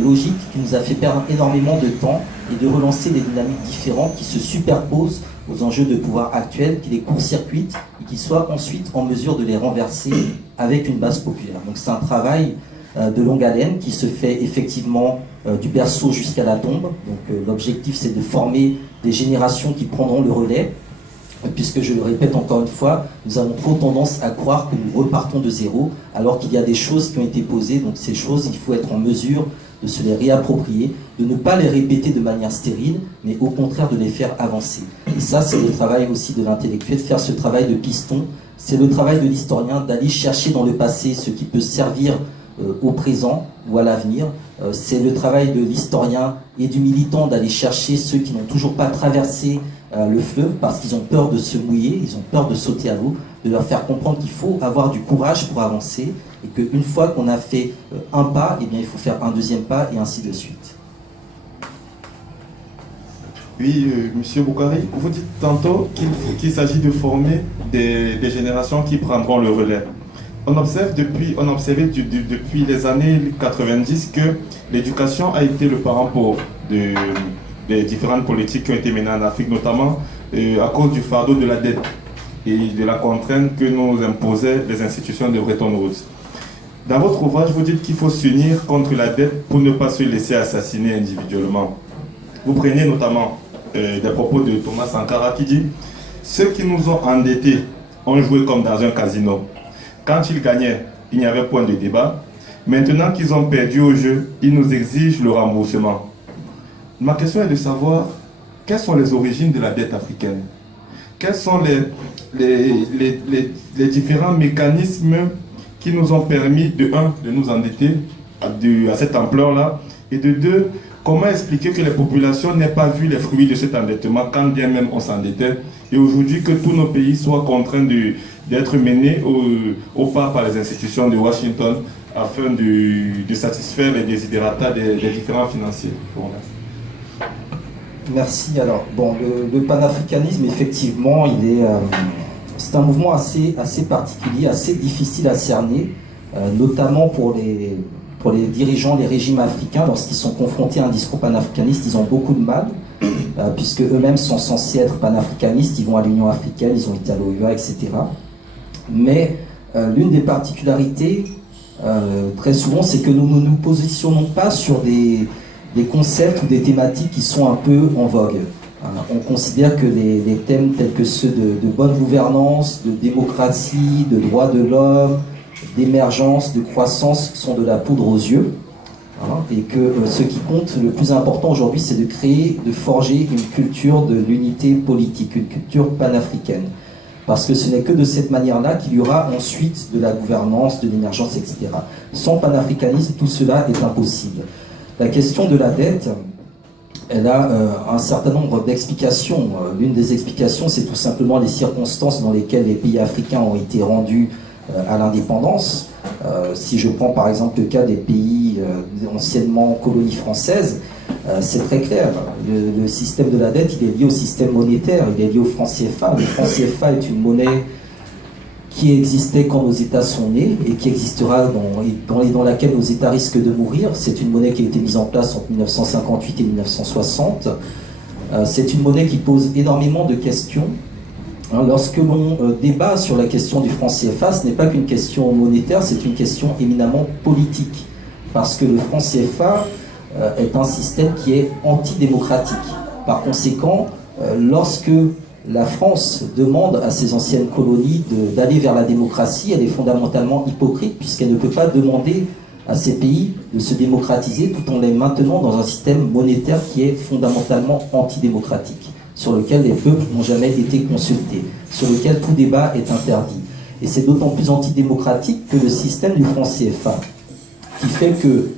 logique qui nous a fait perdre énormément de temps, et de relancer des dynamiques différentes qui se superposent aux enjeux de pouvoir actuels, qui les court-circuitent, et qui soient ensuite en mesure de les renverser avec une base populaire. Donc c'est un travail de longue haleine qui se fait effectivement du berceau jusqu'à la tombe. Donc l'objectif, c'est de former des générations qui prendront le relais, puisque je le répète encore une fois, nous avons trop tendance à croire que nous repartons de zéro, alors qu'il y a des choses qui ont été posées. Donc ces choses, il faut être en mesure de se les réapproprier, de ne pas les répéter de manière stérile, mais au contraire de les faire avancer. Et ça, c'est le travail aussi de l'intellectuel, de faire ce travail de piston. C'est le travail de l'historien d'aller chercher dans le passé ce qui peut servir au présent ou à l'avenir. C'est le travail de l'historien et du militant d'aller chercher ceux qui n'ont toujours pas traversé le fleuve parce qu'ils ont peur de se mouiller, ils ont peur de sauter à l'eau, de leur faire comprendre qu'il faut avoir du courage pour avancer et qu'une fois qu'on a fait un pas, eh bien, il faut faire un deuxième pas et ainsi de suite. Oui, Monsieur Boukari, vous dites tantôt qu'il s'agit de former des générations qui prendront le relais. On observe depuis les années 90 que l'éducation a été le parent pauvre des différentes politiques qui ont été menées en Afrique, notamment à cause du fardeau de la dette et de la contrainte que nous imposaient les institutions de Bretton Woods. Dans votre ouvrage, vous dites qu'il faut s'unir contre la dette pour ne pas se laisser assassiner individuellement. Vous prenez notamment des propos de Thomas Sankara qui dit « Ceux qui nous ont endettés ont joué comme dans un casino. Quand ils gagnaient, il n'y avait point de débat. Maintenant qu'ils ont perdu au jeu, ils nous exigent le remboursement. » Ma question est de savoir quelles sont les origines de la dette africaine. Quels sont les différents mécanismes qui nous ont permis, de un, de nous endetter à cette ampleur-là, et de deux, comment expliquer que les populations n'aient pas vu les fruits de cet endettement quand bien même on s'endettait, et aujourd'hui que tous nos pays soient contraints d'être menés au pas par les institutions de Washington afin de satisfaire les desiderata des différents financiers. Merci. Alors, bon, le panafricanisme, effectivement, c'est un mouvement assez particulier, assez difficile à cerner, notamment pour les dirigeants, les régimes africains, lorsqu'ils sont confrontés à un discours panafricaniste, ils ont beaucoup de mal, puisque eux-mêmes sont censés être panafricanistes, ils vont à l'Union africaine, ils ont été à l'OUA, etc. Mais l'une des particularités, très souvent, c'est que nous ne nous positionnons pas sur des concepts ou des thématiques qui sont un peu en vogue. On considère que les thèmes tels que ceux de bonne gouvernance, de démocratie, de droits de l'homme, d'émergence, de croissance sont de la poudre aux yeux, et que ce qui compte, le plus important aujourd'hui, c'est de créer, de forger une culture de l'unité politique, une culture panafricaine. Parce que ce n'est que de cette manière-là qu'il y aura ensuite de la gouvernance, de l'émergence, etc. Sans panafricanisme, tout cela est impossible. La question de la dette, elle a un certain nombre d'explications. L'une des explications, c'est tout simplement les circonstances dans lesquelles les pays africains ont été rendus à l'indépendance. Si je prends par exemple le cas des pays anciennement colonies françaises, c'est très clair. Le système de la dette, il est lié au système monétaire, il est lié au franc CFA. Le franc CFA est une monnaie qui existait quand nos États sont nés et qui existera dans laquelle nos États risquent de mourir. C'est une monnaie qui a été mise en place entre 1958 et 1960. C'est une monnaie qui pose énormément de questions. Lorsque l'on débat sur la question du franc CFA, ce n'est pas qu'une question monétaire, c'est une question éminemment politique. Parce que le franc CFA est un système qui est antidémocratique. Par conséquent, lorsque la France demande à ses anciennes colonies d'aller vers la démocratie, elle est fondamentalement hypocrite puisqu'elle ne peut pas demander à ces pays de se démocratiser tout en les maintenant dans un système monétaire qui est fondamentalement antidémocratique, sur lequel les peuples n'ont jamais été consultés, sur lequel tout débat est interdit. Et c'est d'autant plus antidémocratique que le système du franc CFA, qui fait que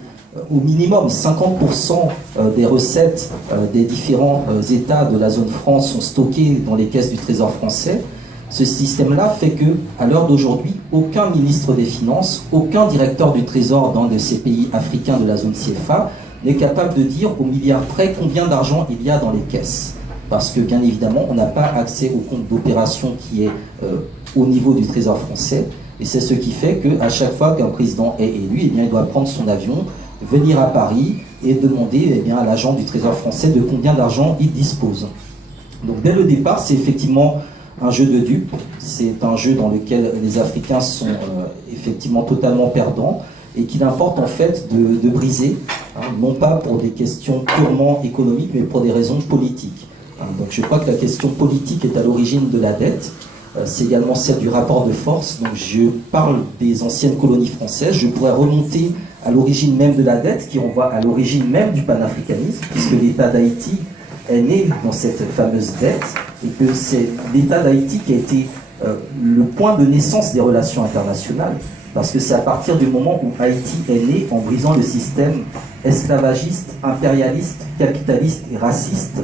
au minimum 50% des recettes des différents États de la zone franc sont stockées dans les caisses du Trésor français. Ce système-là fait que, à l'heure d'aujourd'hui, aucun ministre des Finances, aucun directeur du Trésor dans de ces pays africains de la zone CFA n'est capable de dire au milliard près combien d'argent il y a dans les caisses. Parce que, bien évidemment, on n'a pas accès au compte d'opération qui est au niveau du Trésor français. Et c'est ce qui fait qu'à chaque fois qu'un président est élu, eh bien, il doit prendre son avion, venir à Paris et demander eh bien, à l'agent du Trésor français de combien d'argent il dispose. Donc dès le départ, c'est effectivement un jeu de dupes, c'est un jeu dans lequel les Africains sont effectivement totalement perdants, et qu'il importe en fait de briser, non pas pour des questions purement économiques, mais pour des raisons politiques. Donc je crois que la question politique est à l'origine de la dette. C'est également celle du rapport de force. Donc je parle des anciennes colonies françaises. Je pourrais remonter à l'origine même de la dette, qui renvoie à l'origine même du panafricanisme, puisque l'État d'Haïti est né dans cette fameuse dette, et que c'est l'État d'Haïti qui a été le point de naissance des relations internationales, parce que c'est à partir du moment où Haïti est né, en brisant le système esclavagiste, impérialiste, capitaliste et raciste,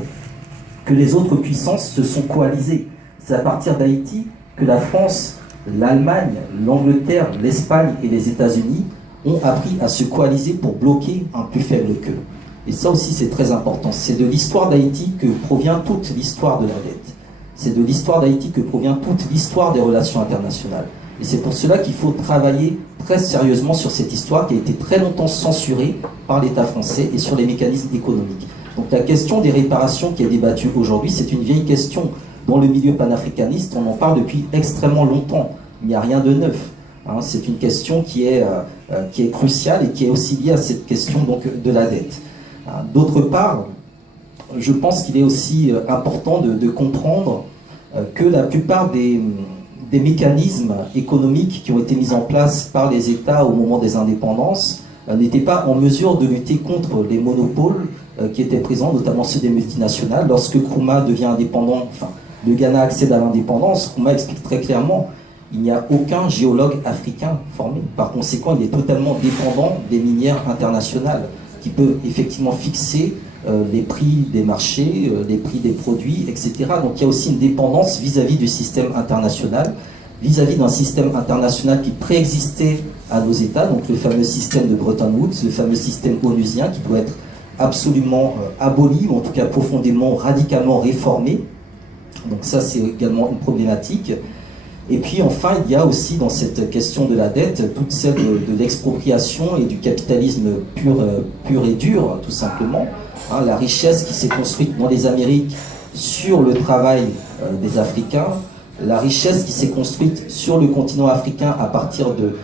que les autres puissances se sont coalisées. C'est à partir d'Haïti que la France, l'Allemagne, l'Angleterre, l'Espagne et les États-Unis ont appris à se coaliser pour bloquer un plus faible qu'eux. Et ça aussi c'est très important. C'est de l'histoire d'Haïti que provient toute l'histoire de la dette. C'est de l'histoire d'Haïti que provient toute l'histoire des relations internationales. Et c'est pour cela qu'il faut travailler très sérieusement sur cette histoire qui a été très longtemps censurée par l'État français et sur les mécanismes économiques. Donc la question des réparations qui est débattue aujourd'hui, c'est une vieille question. Dans le milieu panafricaniste, on en parle depuis extrêmement longtemps. Il n'y a rien de neuf. C'est une question qui est cruciale et qui est aussi liée à cette question donc, de la dette. D'autre part, je pense qu'il est aussi important de comprendre que la plupart des mécanismes économiques qui ont été mis en place par les États au moment des indépendances n'étaient pas en mesure de lutter contre les monopoles qui étaient présents, notamment ceux des multinationales. Lorsque Nkrumah devient indépendant, enfin, le Ghana accède à l'indépendance, Nkrumah explique très clairement il n'y a aucun géologue africain formé. Par conséquent, il est totalement dépendant des minières internationales qui peuvent effectivement fixer les prix des marchés, les prix des produits, etc. Donc il y a aussi une dépendance vis-à-vis du système international, vis-à-vis d'un système international qui préexistait à nos États, donc le fameux système de Bretton Woods, le fameux système onusien qui doit être absolument aboli, ou en tout cas profondément, radicalement réformé. Donc ça c'est également une problématique. Et puis enfin, il y a aussi dans cette question de la dette toute celle de l'expropriation et du capitalisme pur et dur, tout simplement. La richesse qui s'est construite dans les Amériques sur le travail des Africains, la richesse qui s'est construite sur le continent africain à partir de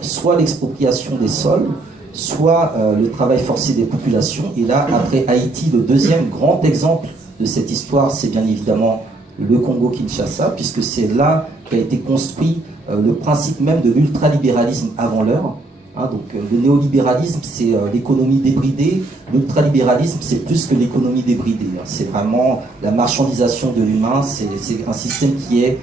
soit l'expropriation des sols, soit le travail forcé des populations. Et là, après Haïti, le deuxième grand exemple de cette histoire, c'est bien évidemment le Congo-Kinshasa, puisque c'est là qu'a été construit le principe même de l'ultralibéralisme avant l'heure. Donc le néolibéralisme, c'est l'économie débridée. L'ultralibéralisme, c'est plus que l'économie débridée. C'est vraiment la marchandisation de l'humain. C'est un système qui est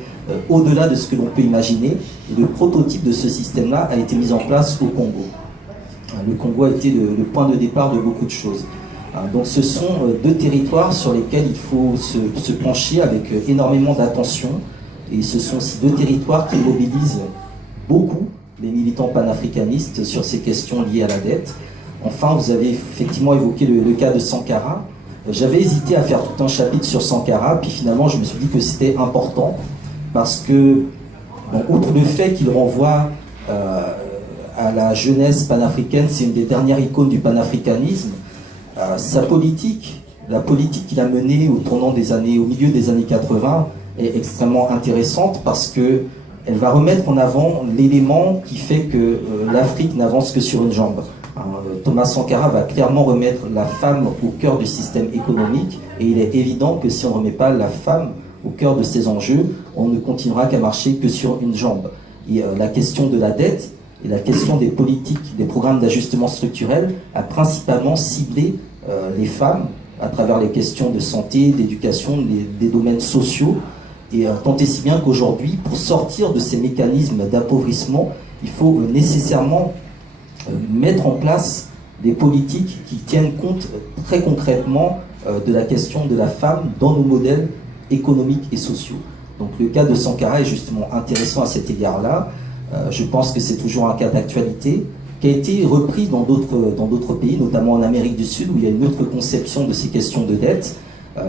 au-delà de ce que l'on peut imaginer. Et le prototype de ce système-là a été mis en place au Congo. Le Congo a été le point de départ de beaucoup de choses. Donc ce sont deux territoires sur lesquels il faut se pencher avec énormément d'attention. Et ce sont aussi deux territoires qui mobilisent beaucoup les militants panafricanistes sur ces questions liées à la dette. Enfin, vous avez effectivement évoqué le cas de Sankara. J'avais hésité à faire tout un chapitre sur Sankara, puis finalement je me suis dit que c'était important, parce que, bon, outre le fait qu'il renvoie à la jeunesse panafricaine, c'est une des dernières icônes du panafricanisme, sa politique, la politique qu'il a menée au milieu des années 80 est extrêmement intéressante parce que elle va remettre en avant l'élément qui fait que l'Afrique n'avance que sur une jambe. Thomas Sankara va clairement remettre la femme au cœur du système économique et il est évident que si on ne remet pas la femme au cœur de ces enjeux, on ne continuera qu'à marcher que sur une jambe. Et la question de la dette et la question des politiques, des programmes d'ajustement structurel a principalement ciblé les femmes à travers les questions de santé, d'éducation, des domaines sociaux. Et tant et si bien qu'aujourd'hui, pour sortir de ces mécanismes d'appauvrissement, il faut nécessairement mettre en place des politiques qui tiennent compte très concrètement de la question de la femme dans nos modèles économiques et sociaux. Donc le cas de Sankara est justement intéressant à cet égard-là. Je pense que c'est toujours un cas d'actualité qui a été repris dans d'autres pays, notamment en Amérique du Sud, où il y a une autre conception de ces questions de dette.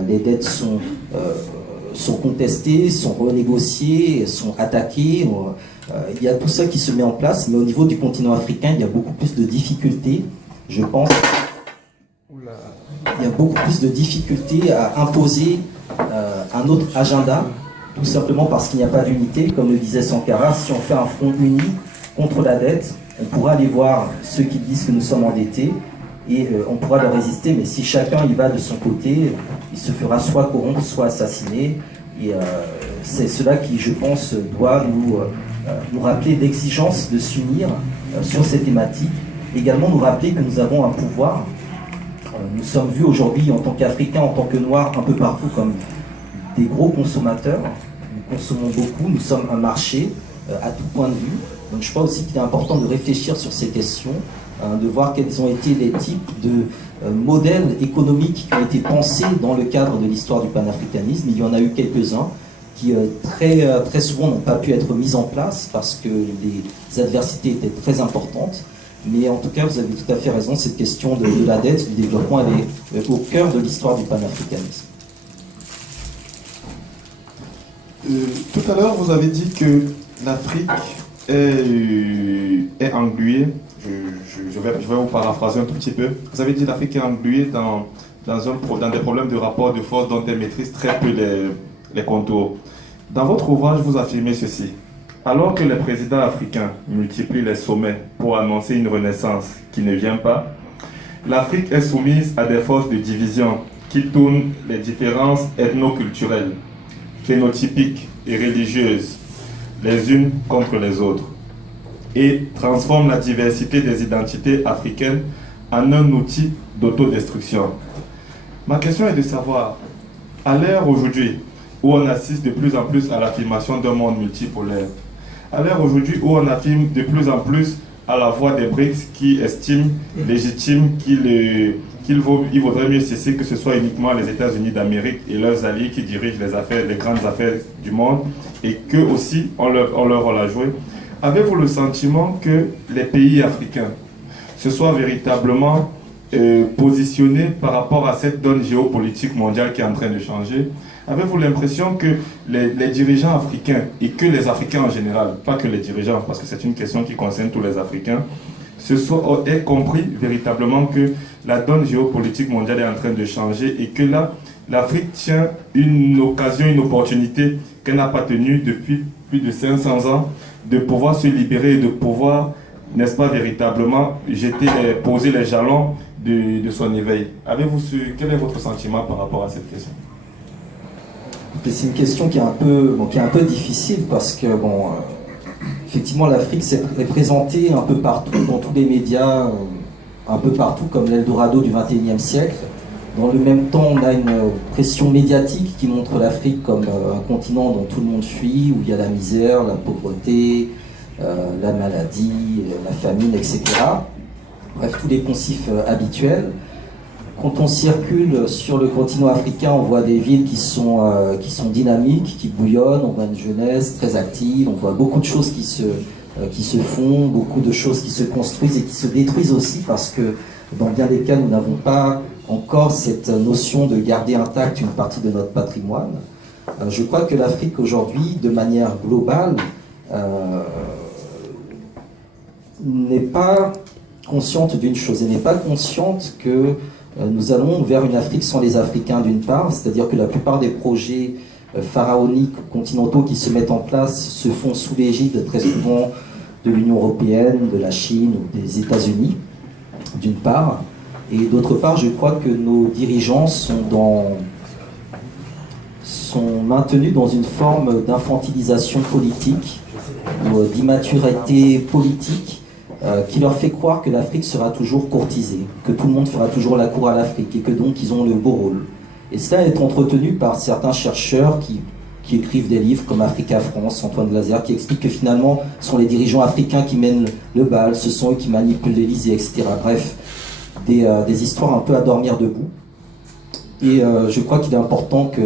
Les dettes sont contestées, sont renégociées, sont attaquées. Il y a tout ça qui se met en place, mais au niveau du continent africain, il y a beaucoup plus de difficultés, je pense. Il y a beaucoup plus de difficultés à imposer un autre agenda, tout simplement parce qu'il n'y a pas d'unité. Comme le disait Sankara, si on fait un front uni contre la dette, on pourra aller voir ceux qui disent que nous sommes endettés et on pourra leur résister, mais si chacun y va de son côté, il se fera soit corrompre, soit assassiner. Et c'est cela qui, je pense, doit nous rappeler l'exigence de s'unir sur ces thématiques. Également nous rappeler que nous avons un pouvoir. Nous sommes vus aujourd'hui en tant qu'Africains, en tant que Noirs, un peu partout comme des gros consommateurs. Nous consommons beaucoup, nous sommes un marché à tout point de vue. Donc je crois aussi qu'il est important de réfléchir sur ces questions, de voir quels ont été les types de modèles économiques qui ont été pensés dans le cadre de l'histoire du panafricanisme. Il y en a eu quelques-uns qui très souvent n'ont pas pu être mis en place parce que les adversités étaient très importantes. Mais en tout cas, vous avez tout à fait raison, cette question de la dette, du développement, elle est au cœur de l'histoire du panafricanisme. Tout à l'heure, vous avez dit que l'Afrique est engluée, je vais vous paraphraser un tout petit peu, vous avez dit que l'Afrique est engluée dans des problèmes de rapport de force dont elle maîtrise très peu les contours. Dans votre ouvrage, vous affirmez ceci. Alors que les présidents africains multiplient les sommets pour annoncer une renaissance qui ne vient pas, l'Afrique est soumise à des forces de division qui tournent les différences ethno-culturelles, phénotypiques et religieuses les unes contre les autres et transforment la diversité des identités africaines en un outil d'autodestruction. Ma question est de savoir, à l'ère aujourd'hui où on assiste de plus en plus à l'affirmation d'un monde multipolaire, à l'heure aujourd'hui où on affirme de plus en plus à la voix des BRICS qui estiment légitime qu'il vaudrait mieux cesser que ce soit uniquement les États-Unis d'Amérique et leurs alliés qui dirigent les grandes affaires du monde et qu'eux aussi ont leur rôle à jouer. Avez-vous le sentiment que les pays africains se soient véritablement positionnés par rapport à cette donne géopolitique mondiale qui est en train de changer? Avez-vous l'impression que les dirigeants africains, et que les Africains en général, pas que les dirigeants, parce que c'est une question qui concerne tous les Africains, aient compris véritablement que la donne géopolitique mondiale est en train de changer et que là, l'Afrique tient une occasion, une opportunité qu'elle n'a pas tenue depuis plus de 500 ans, de pouvoir se libérer et de pouvoir, n'est-ce pas, véritablement poser les jalons de son éveil. Quel est votre sentiment par rapport à cette question? C'est une question qui est un peu difficile parce que, effectivement, l'Afrique est présentée un peu partout, dans tous les médias, un peu partout, comme l'Eldorado du XXIe siècle. Dans le même temps, on a une pression médiatique qui montre l'Afrique comme un continent dont tout le monde fuit, où il y a la misère, la pauvreté, la maladie, la famine, etc. Bref, tous les poncifs habituels. Quand on circule sur le continent africain, on voit des villes qui sont dynamiques, qui bouillonnent, on voit une jeunesse très active, on voit beaucoup de choses qui se font, beaucoup de choses qui se construisent et qui se détruisent aussi parce que dans bien des cas, nous n'avons pas encore cette notion de garder intacte une partie de notre patrimoine. Je crois que l'Afrique aujourd'hui, de manière globale, n'est pas consciente d'une chose, elle n'est pas consciente que nous allons vers une Afrique sans les Africains d'une part, c'est-à-dire que la plupart des projets pharaoniques continentaux qui se mettent en place se font sous l'égide très souvent de l'Union européenne, de la Chine ou des États-Unis, d'une part. Et d'autre part, je crois que nos dirigeants sont maintenus dans une forme d'infantilisation politique ou d'immaturité politique qui leur fait croire que l'Afrique sera toujours courtisée, que tout le monde fera toujours la cour à l'Afrique et que donc ils ont le beau rôle. Et cela est entretenu par certains chercheurs qui écrivent des livres comme Africa France, Antoine Glaser, qui expliquent que finalement ce sont les dirigeants africains qui mènent le bal, ce sont eux qui manipulent l'Élysée, etc. Bref, des histoires un peu à dormir debout. Et je crois qu'il est important que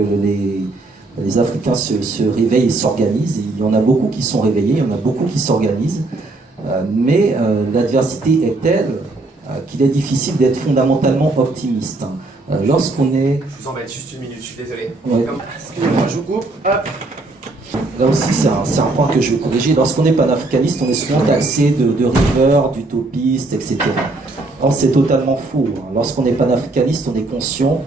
les Africains se réveillent et s'organisent. Et il y en a beaucoup qui sont réveillés, il y en a beaucoup qui s'organisent. Mais l'adversité est telle qu'il est difficile d'être fondamentalement optimiste. Lorsqu'on est... Je vous embête juste une minute, je suis désolé. Ouais. Excusez-moi, je vous coupe. Hop. Là aussi, c'est un point que je veux corriger. Lorsqu'on est panafricaniste, on est souvent taxé de rêveur, d'utopiste, etc. Or, c'est totalement faux. Lorsqu'on est panafricaniste, on est conscient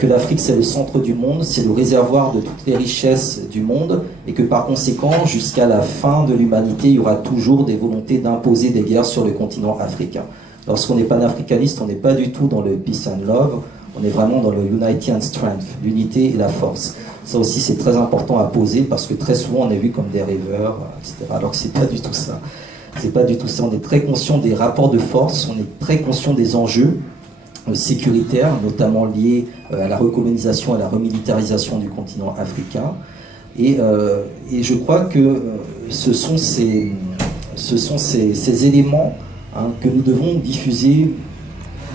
que l'Afrique c'est le centre du monde, c'est le réservoir de toutes les richesses du monde, et que par conséquent, jusqu'à la fin de l'humanité, il y aura toujours des volontés d'imposer des guerres sur le continent africain. Lorsqu'on est panafricaniste, on n'est pas du tout dans le peace and love, on est vraiment dans le unity and strength, l'unité et la force. Ça aussi c'est très important à poser, parce que très souvent on est vu comme des rêveurs, etc. Alors que c'est pas du tout ça. C'est pas du tout ça. On est très conscient des rapports de force, on est très conscient des enjeux sécuritaires, notamment liés à la recolonisation, à la remilitarisation du continent africain. Et je crois que ce sont ces éléments que nous devons diffuser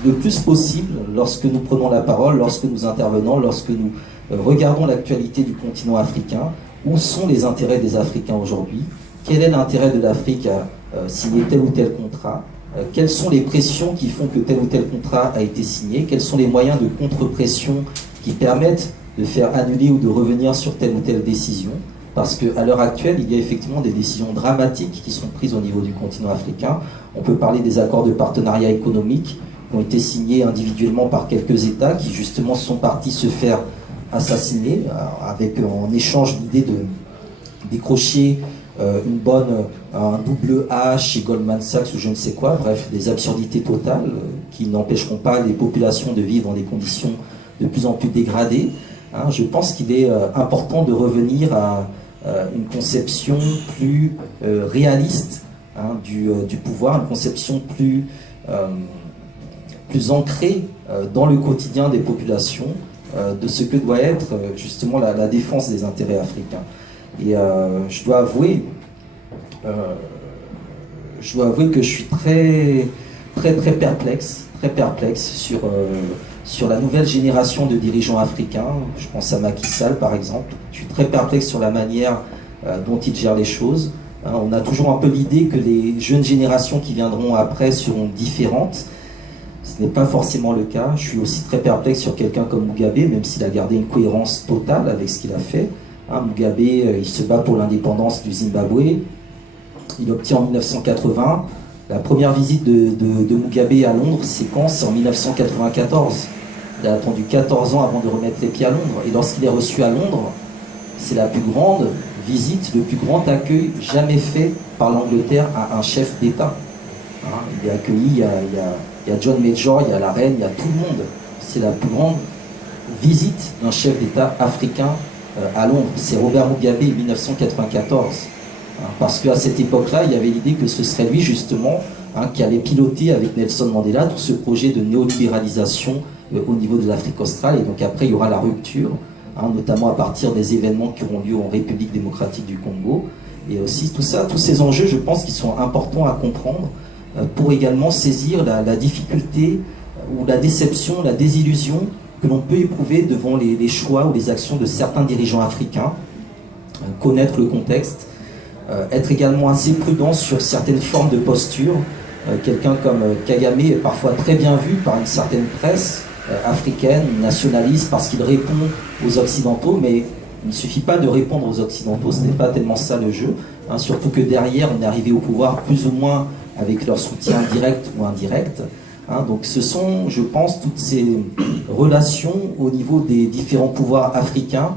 le plus possible lorsque nous prenons la parole, lorsque nous intervenons, lorsque nous regardons l'actualité du continent africain. Où sont les intérêts des Africains aujourd'hui? Quel est l'intérêt de l'Afrique à signer tel ou tel contrat? Quelles sont les pressions qui font que tel ou tel contrat a été signé? Quels sont les moyens de contre-pression qui permettent de faire annuler ou de revenir sur telle ou telle décision? Parce qu'à l'heure actuelle, il y a effectivement des décisions dramatiques qui sont prises au niveau du continent africain. On peut parler des accords de partenariat économique qui ont été signés individuellement par quelques États qui justement sont partis se faire assassiner avec en échange l'idée de décrocher un double A chez Goldman Sachs ou je ne sais quoi, bref, des absurdités totales qui n'empêcheront pas les populations de vivre dans des conditions de plus en plus dégradées. Je pense qu'il est important de revenir à une conception plus réaliste du pouvoir, une conception plus ancrée dans le quotidien des populations, de ce que doit être justement la défense des intérêts africains. Et je dois avouer que je suis très perplexe sur la nouvelle génération de dirigeants africains. Je pense à Macky Sall par exemple. Je suis très perplexe sur la manière dont il gère les choses. On a toujours un peu l'idée que les jeunes générations qui viendront après seront différentes. Ce n'est pas forcément le cas. Je suis aussi très perplexe sur quelqu'un comme Mugabe, même s'il a gardé une cohérence totale avec ce qu'il a fait. Mugabe, il se bat pour l'indépendance du Zimbabwe. Il obtient en 1980. La première visite de Mugabe à Londres, c'est quand? C'est en 1994. Il a attendu 14 ans avant de remettre les pieds à Londres. Et lorsqu'il est reçu à Londres, c'est la plus grande visite, le plus grand accueil jamais fait par l'Angleterre à un chef d'État. Il est accueilli, il y a John Major, il y a la reine, il y a tout le monde. C'est la plus grande visite d'un chef d'État africain à Londres. C'est Robert Mugabe, 1994. Parce qu'à cette époque-là, il y avait l'idée que ce serait lui, justement, qui allait piloter avec Nelson Mandela tout ce projet de néolibéralisation au niveau de l'Afrique australe. Et donc après, il y aura la rupture, notamment à partir des événements qui auront lieu en République démocratique du Congo. Et aussi tout ça, tous ces enjeux, je pense qu'ils sont importants à comprendre pour également saisir la difficulté ou la déception, la désillusion que l'on peut éprouver devant les choix ou les actions de certains dirigeants africains, connaître le contexte, être également assez prudent sur certaines formes de posture. Quelqu'un comme Kagame est parfois très bien vu par une certaine presse africaine, nationaliste, parce qu'il répond aux Occidentaux, mais il ne suffit pas de répondre aux Occidentaux, ce n'est pas tellement ça le jeu, surtout que derrière on est arrivé au pouvoir plus ou moins avec leur soutien direct ou indirect. Donc ce sont, je pense, toutes ces relations au niveau des différents pouvoirs africains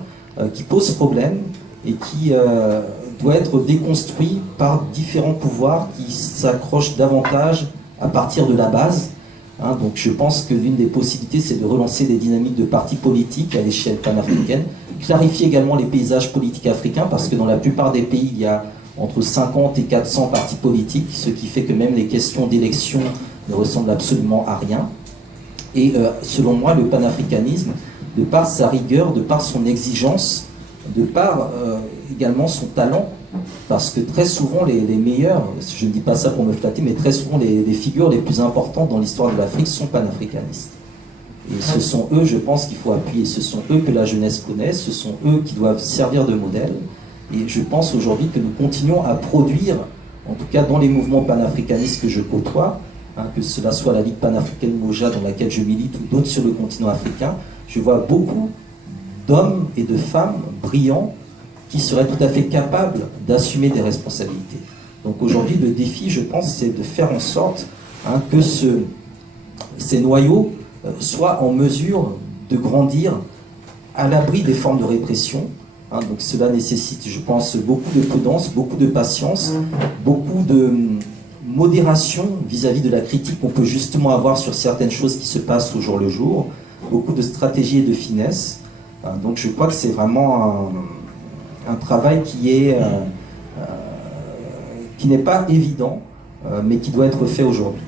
qui posent problème et qui doit être déconstruit par différents pouvoirs qui s'accrochent davantage à partir de la base. Donc je pense que l'une des possibilités, c'est de relancer des dynamiques de partis politiques à l'échelle panafricaine, clarifier également les paysages politiques africains, parce que dans la plupart des pays, il y a entre 50 et 400 partis politiques, ce qui fait que même les questions d'élection ne ressemblent absolument à rien. Et selon moi, le panafricanisme, de par sa rigueur, de par son exigence, de par également son talent, parce que très souvent les meilleurs, je ne dis pas ça pour me flatter, mais très souvent les figures les plus importantes dans l'histoire de l'Afrique sont panafricanistes. Et ce sont eux, je pense, qu'il faut appuyer, ce sont eux que la jeunesse connaît, ce sont eux qui doivent servir de modèle. Et je pense aujourd'hui que nous continuons à produire, en tout cas dans les mouvements panafricanistes que je côtoie, que cela soit la Ligue panafricaine Moja dans laquelle je milite ou d'autres sur le continent africain, je vois beaucoup d'hommes et de femmes brillants qui seraient tout à fait capables d'assumer des responsabilités. Donc aujourd'hui, le défi, je pense, c'est de faire en sorte que ces noyaux soient en mesure de grandir à l'abri des formes de répression. Donc cela nécessite, je pense, beaucoup de prudence, beaucoup de patience, beaucoup de modération vis-à-vis de la critique qu'on peut justement avoir sur certaines choses qui se passent au jour le jour, beaucoup de stratégie et de finesse. Donc je crois que c'est vraiment un travail qui n'est pas évident, mais qui doit être fait aujourd'hui.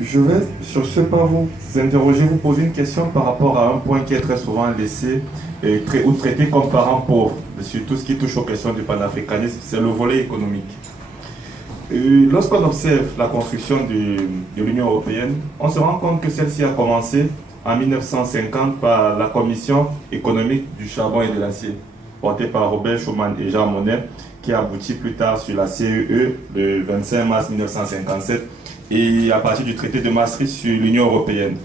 Je vais sur ce pas vous interroger, vous poser une question par rapport à un point qui est très souvent laissé ou traité comme parent pauvre, sur tout ce qui touche aux questions du panafricanisme, c'est le volet économique. Lorsqu'on observe la construction de l'Union européenne, on se rend compte que celle-ci a commencé en 1950 par la Commission économique du charbon et de l'acier, portée par Robert Schuman et Jean Monnet, qui aboutit plus tard sur la CEE le 25 mars 1957 et à partir du traité de Maastricht sur l'Union européenne.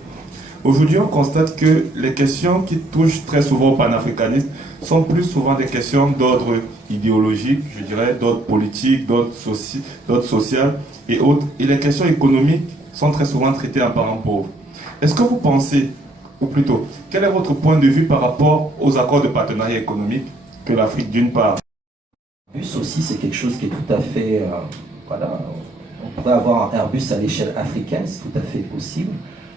Aujourd'hui, on constate que les questions qui touchent très souvent au panafricanisme sont plus souvent des questions d'ordre idéologique, je dirais, d'ordre politique, d'ordre social et autres. Et les questions économiques sont très souvent traitées en parents pauvres. Est-ce que vous pensez, ou plutôt, quel est votre point de vue par rapport aux accords de partenariat économique que l'Afrique, d'une part? Airbus aussi, c'est quelque chose qui est tout à fait... voilà, on pourrait avoir un Airbus à l'échelle africaine, c'est tout à fait possible.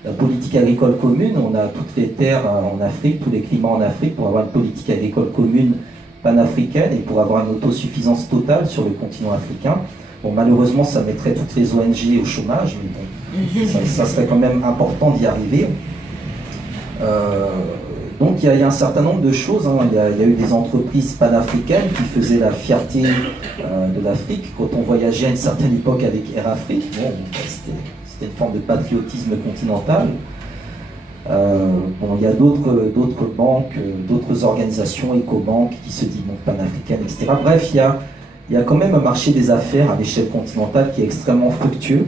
La politique agricole commune, on a toutes les terres en Afrique, tous les climats en Afrique pour avoir une politique agricole commune panafricaine et pour avoir une autosuffisance totale sur le continent africain. Bon, malheureusement, ça mettrait toutes les ONG au chômage, mais bon, ça serait quand même important d'y arriver. Donc il y a un certain nombre de choses. Il y a eu des entreprises panafricaines qui faisaient la fierté de l'Afrique. Quand on voyageait à une certaine époque avec Air Afrique, bon, c'était une forme de patriotisme continental. Il y a d'autres banques, d'autres organisations, Ecobank, qui se disent panafricaines, etc. Bref, il y a quand même un marché des affaires à l'échelle continentale qui est extrêmement fructueux.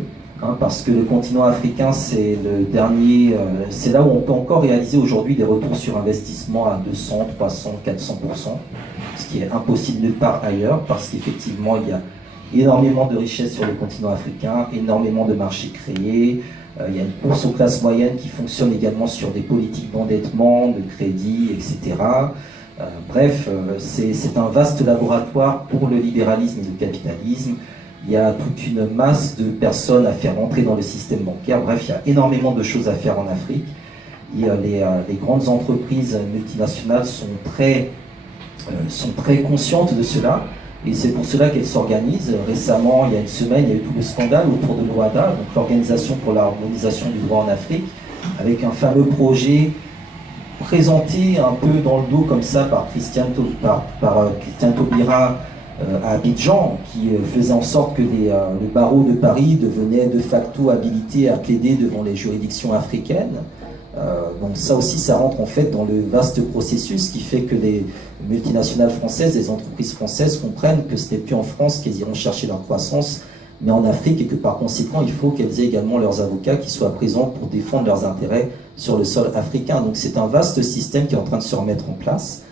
Parce que le continent africain, c'est le dernier, c'est là où on peut encore réaliser aujourd'hui des retours sur investissement à 200, 300, 400%, ce qui est impossible nulle part ailleurs, parce qu'effectivement, il y a énormément de richesses sur le continent africain, énormément de marchés créés, il y a une course aux classes moyennes qui fonctionne également sur des politiques d'endettement, de crédit, etc. Bref, c'est un vaste laboratoire pour le libéralisme et le capitalisme. Il y a toute une masse de personnes à faire entrer dans le système bancaire. Bref, il y a énormément de choses à faire en Afrique. Et les grandes entreprises multinationales sont très conscientes de cela. Et c'est pour cela qu'elles s'organisent. Récemment, il y a une semaine, il y a eu tout le scandale autour de l'OADA, donc l'Organisation pour l'harmonisation du droit en Afrique, avec un fameux projet présenté un peu dans le dos comme ça par Christian Taubira, à Abidjan, qui faisait en sorte que le barreau de Paris devenait de facto habilité à plaider devant les juridictions africaines. Donc ça aussi, ça rentre en fait dans le vaste processus qui fait que les multinationales françaises, les entreprises françaises comprennent que ce n'est plus en France qu'elles iront chercher leur croissance, mais en Afrique, et que par conséquent, il faut qu'elles aient également leurs avocats qui soient présents pour défendre leurs intérêts sur le sol africain. Donc c'est un vaste système qui est en train de se remettre en place.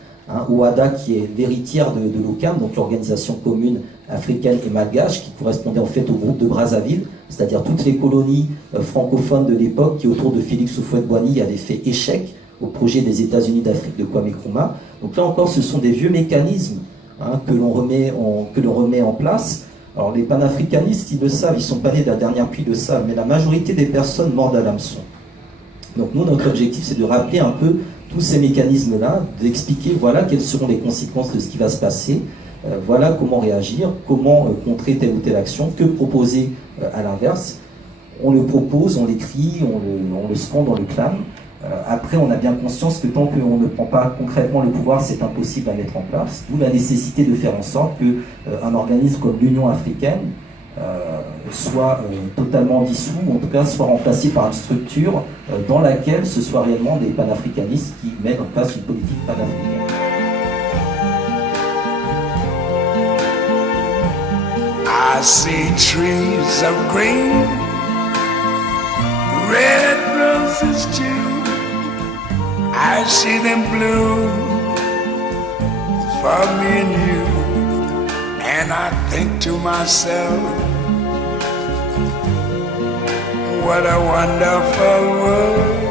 OADA qui est l'héritière de l'OCAM, donc l'organisation commune africaine et malgache, qui correspondait en fait au groupe de Brazzaville, c'est-à-dire toutes les colonies francophones de l'époque qui, autour de Félix Houphouët-Boigny, avaient fait échec au projet des États-Unis d'Afrique de Kwame Nkrumah. Donc là encore, ce sont des vieux mécanismes que l'on remet en place. Alors les panafricanistes, ils le savent, ils ne sont pas nés de la dernière pluie, ils le savent, mais la majorité des personnes mordent à l'hameçon. Donc nous, notre objectif, c'est de rappeler un peu tous ces mécanismes-là, d'expliquer voilà quelles seront les conséquences de ce qui va se passer, voilà comment réagir, comment contrer telle ou telle action, que proposer à l'inverse. On le propose, on l'écrit, on le scande, on le clame. Après, on a bien conscience que tant qu'on ne prend pas concrètement le pouvoir, c'est impossible à mettre en place. D'où la nécessité de faire en sorte qu'un organisme comme l'Union africaine soit totalement dissous, ou en tout cas soit remplacé par une structure dans laquelle ce soit réellement des panafricanistes qui mettent en place une politique panafricaine. I see trees of green, red roses too. I see them bloom for me and you, and I think to myself, what a wonderful world.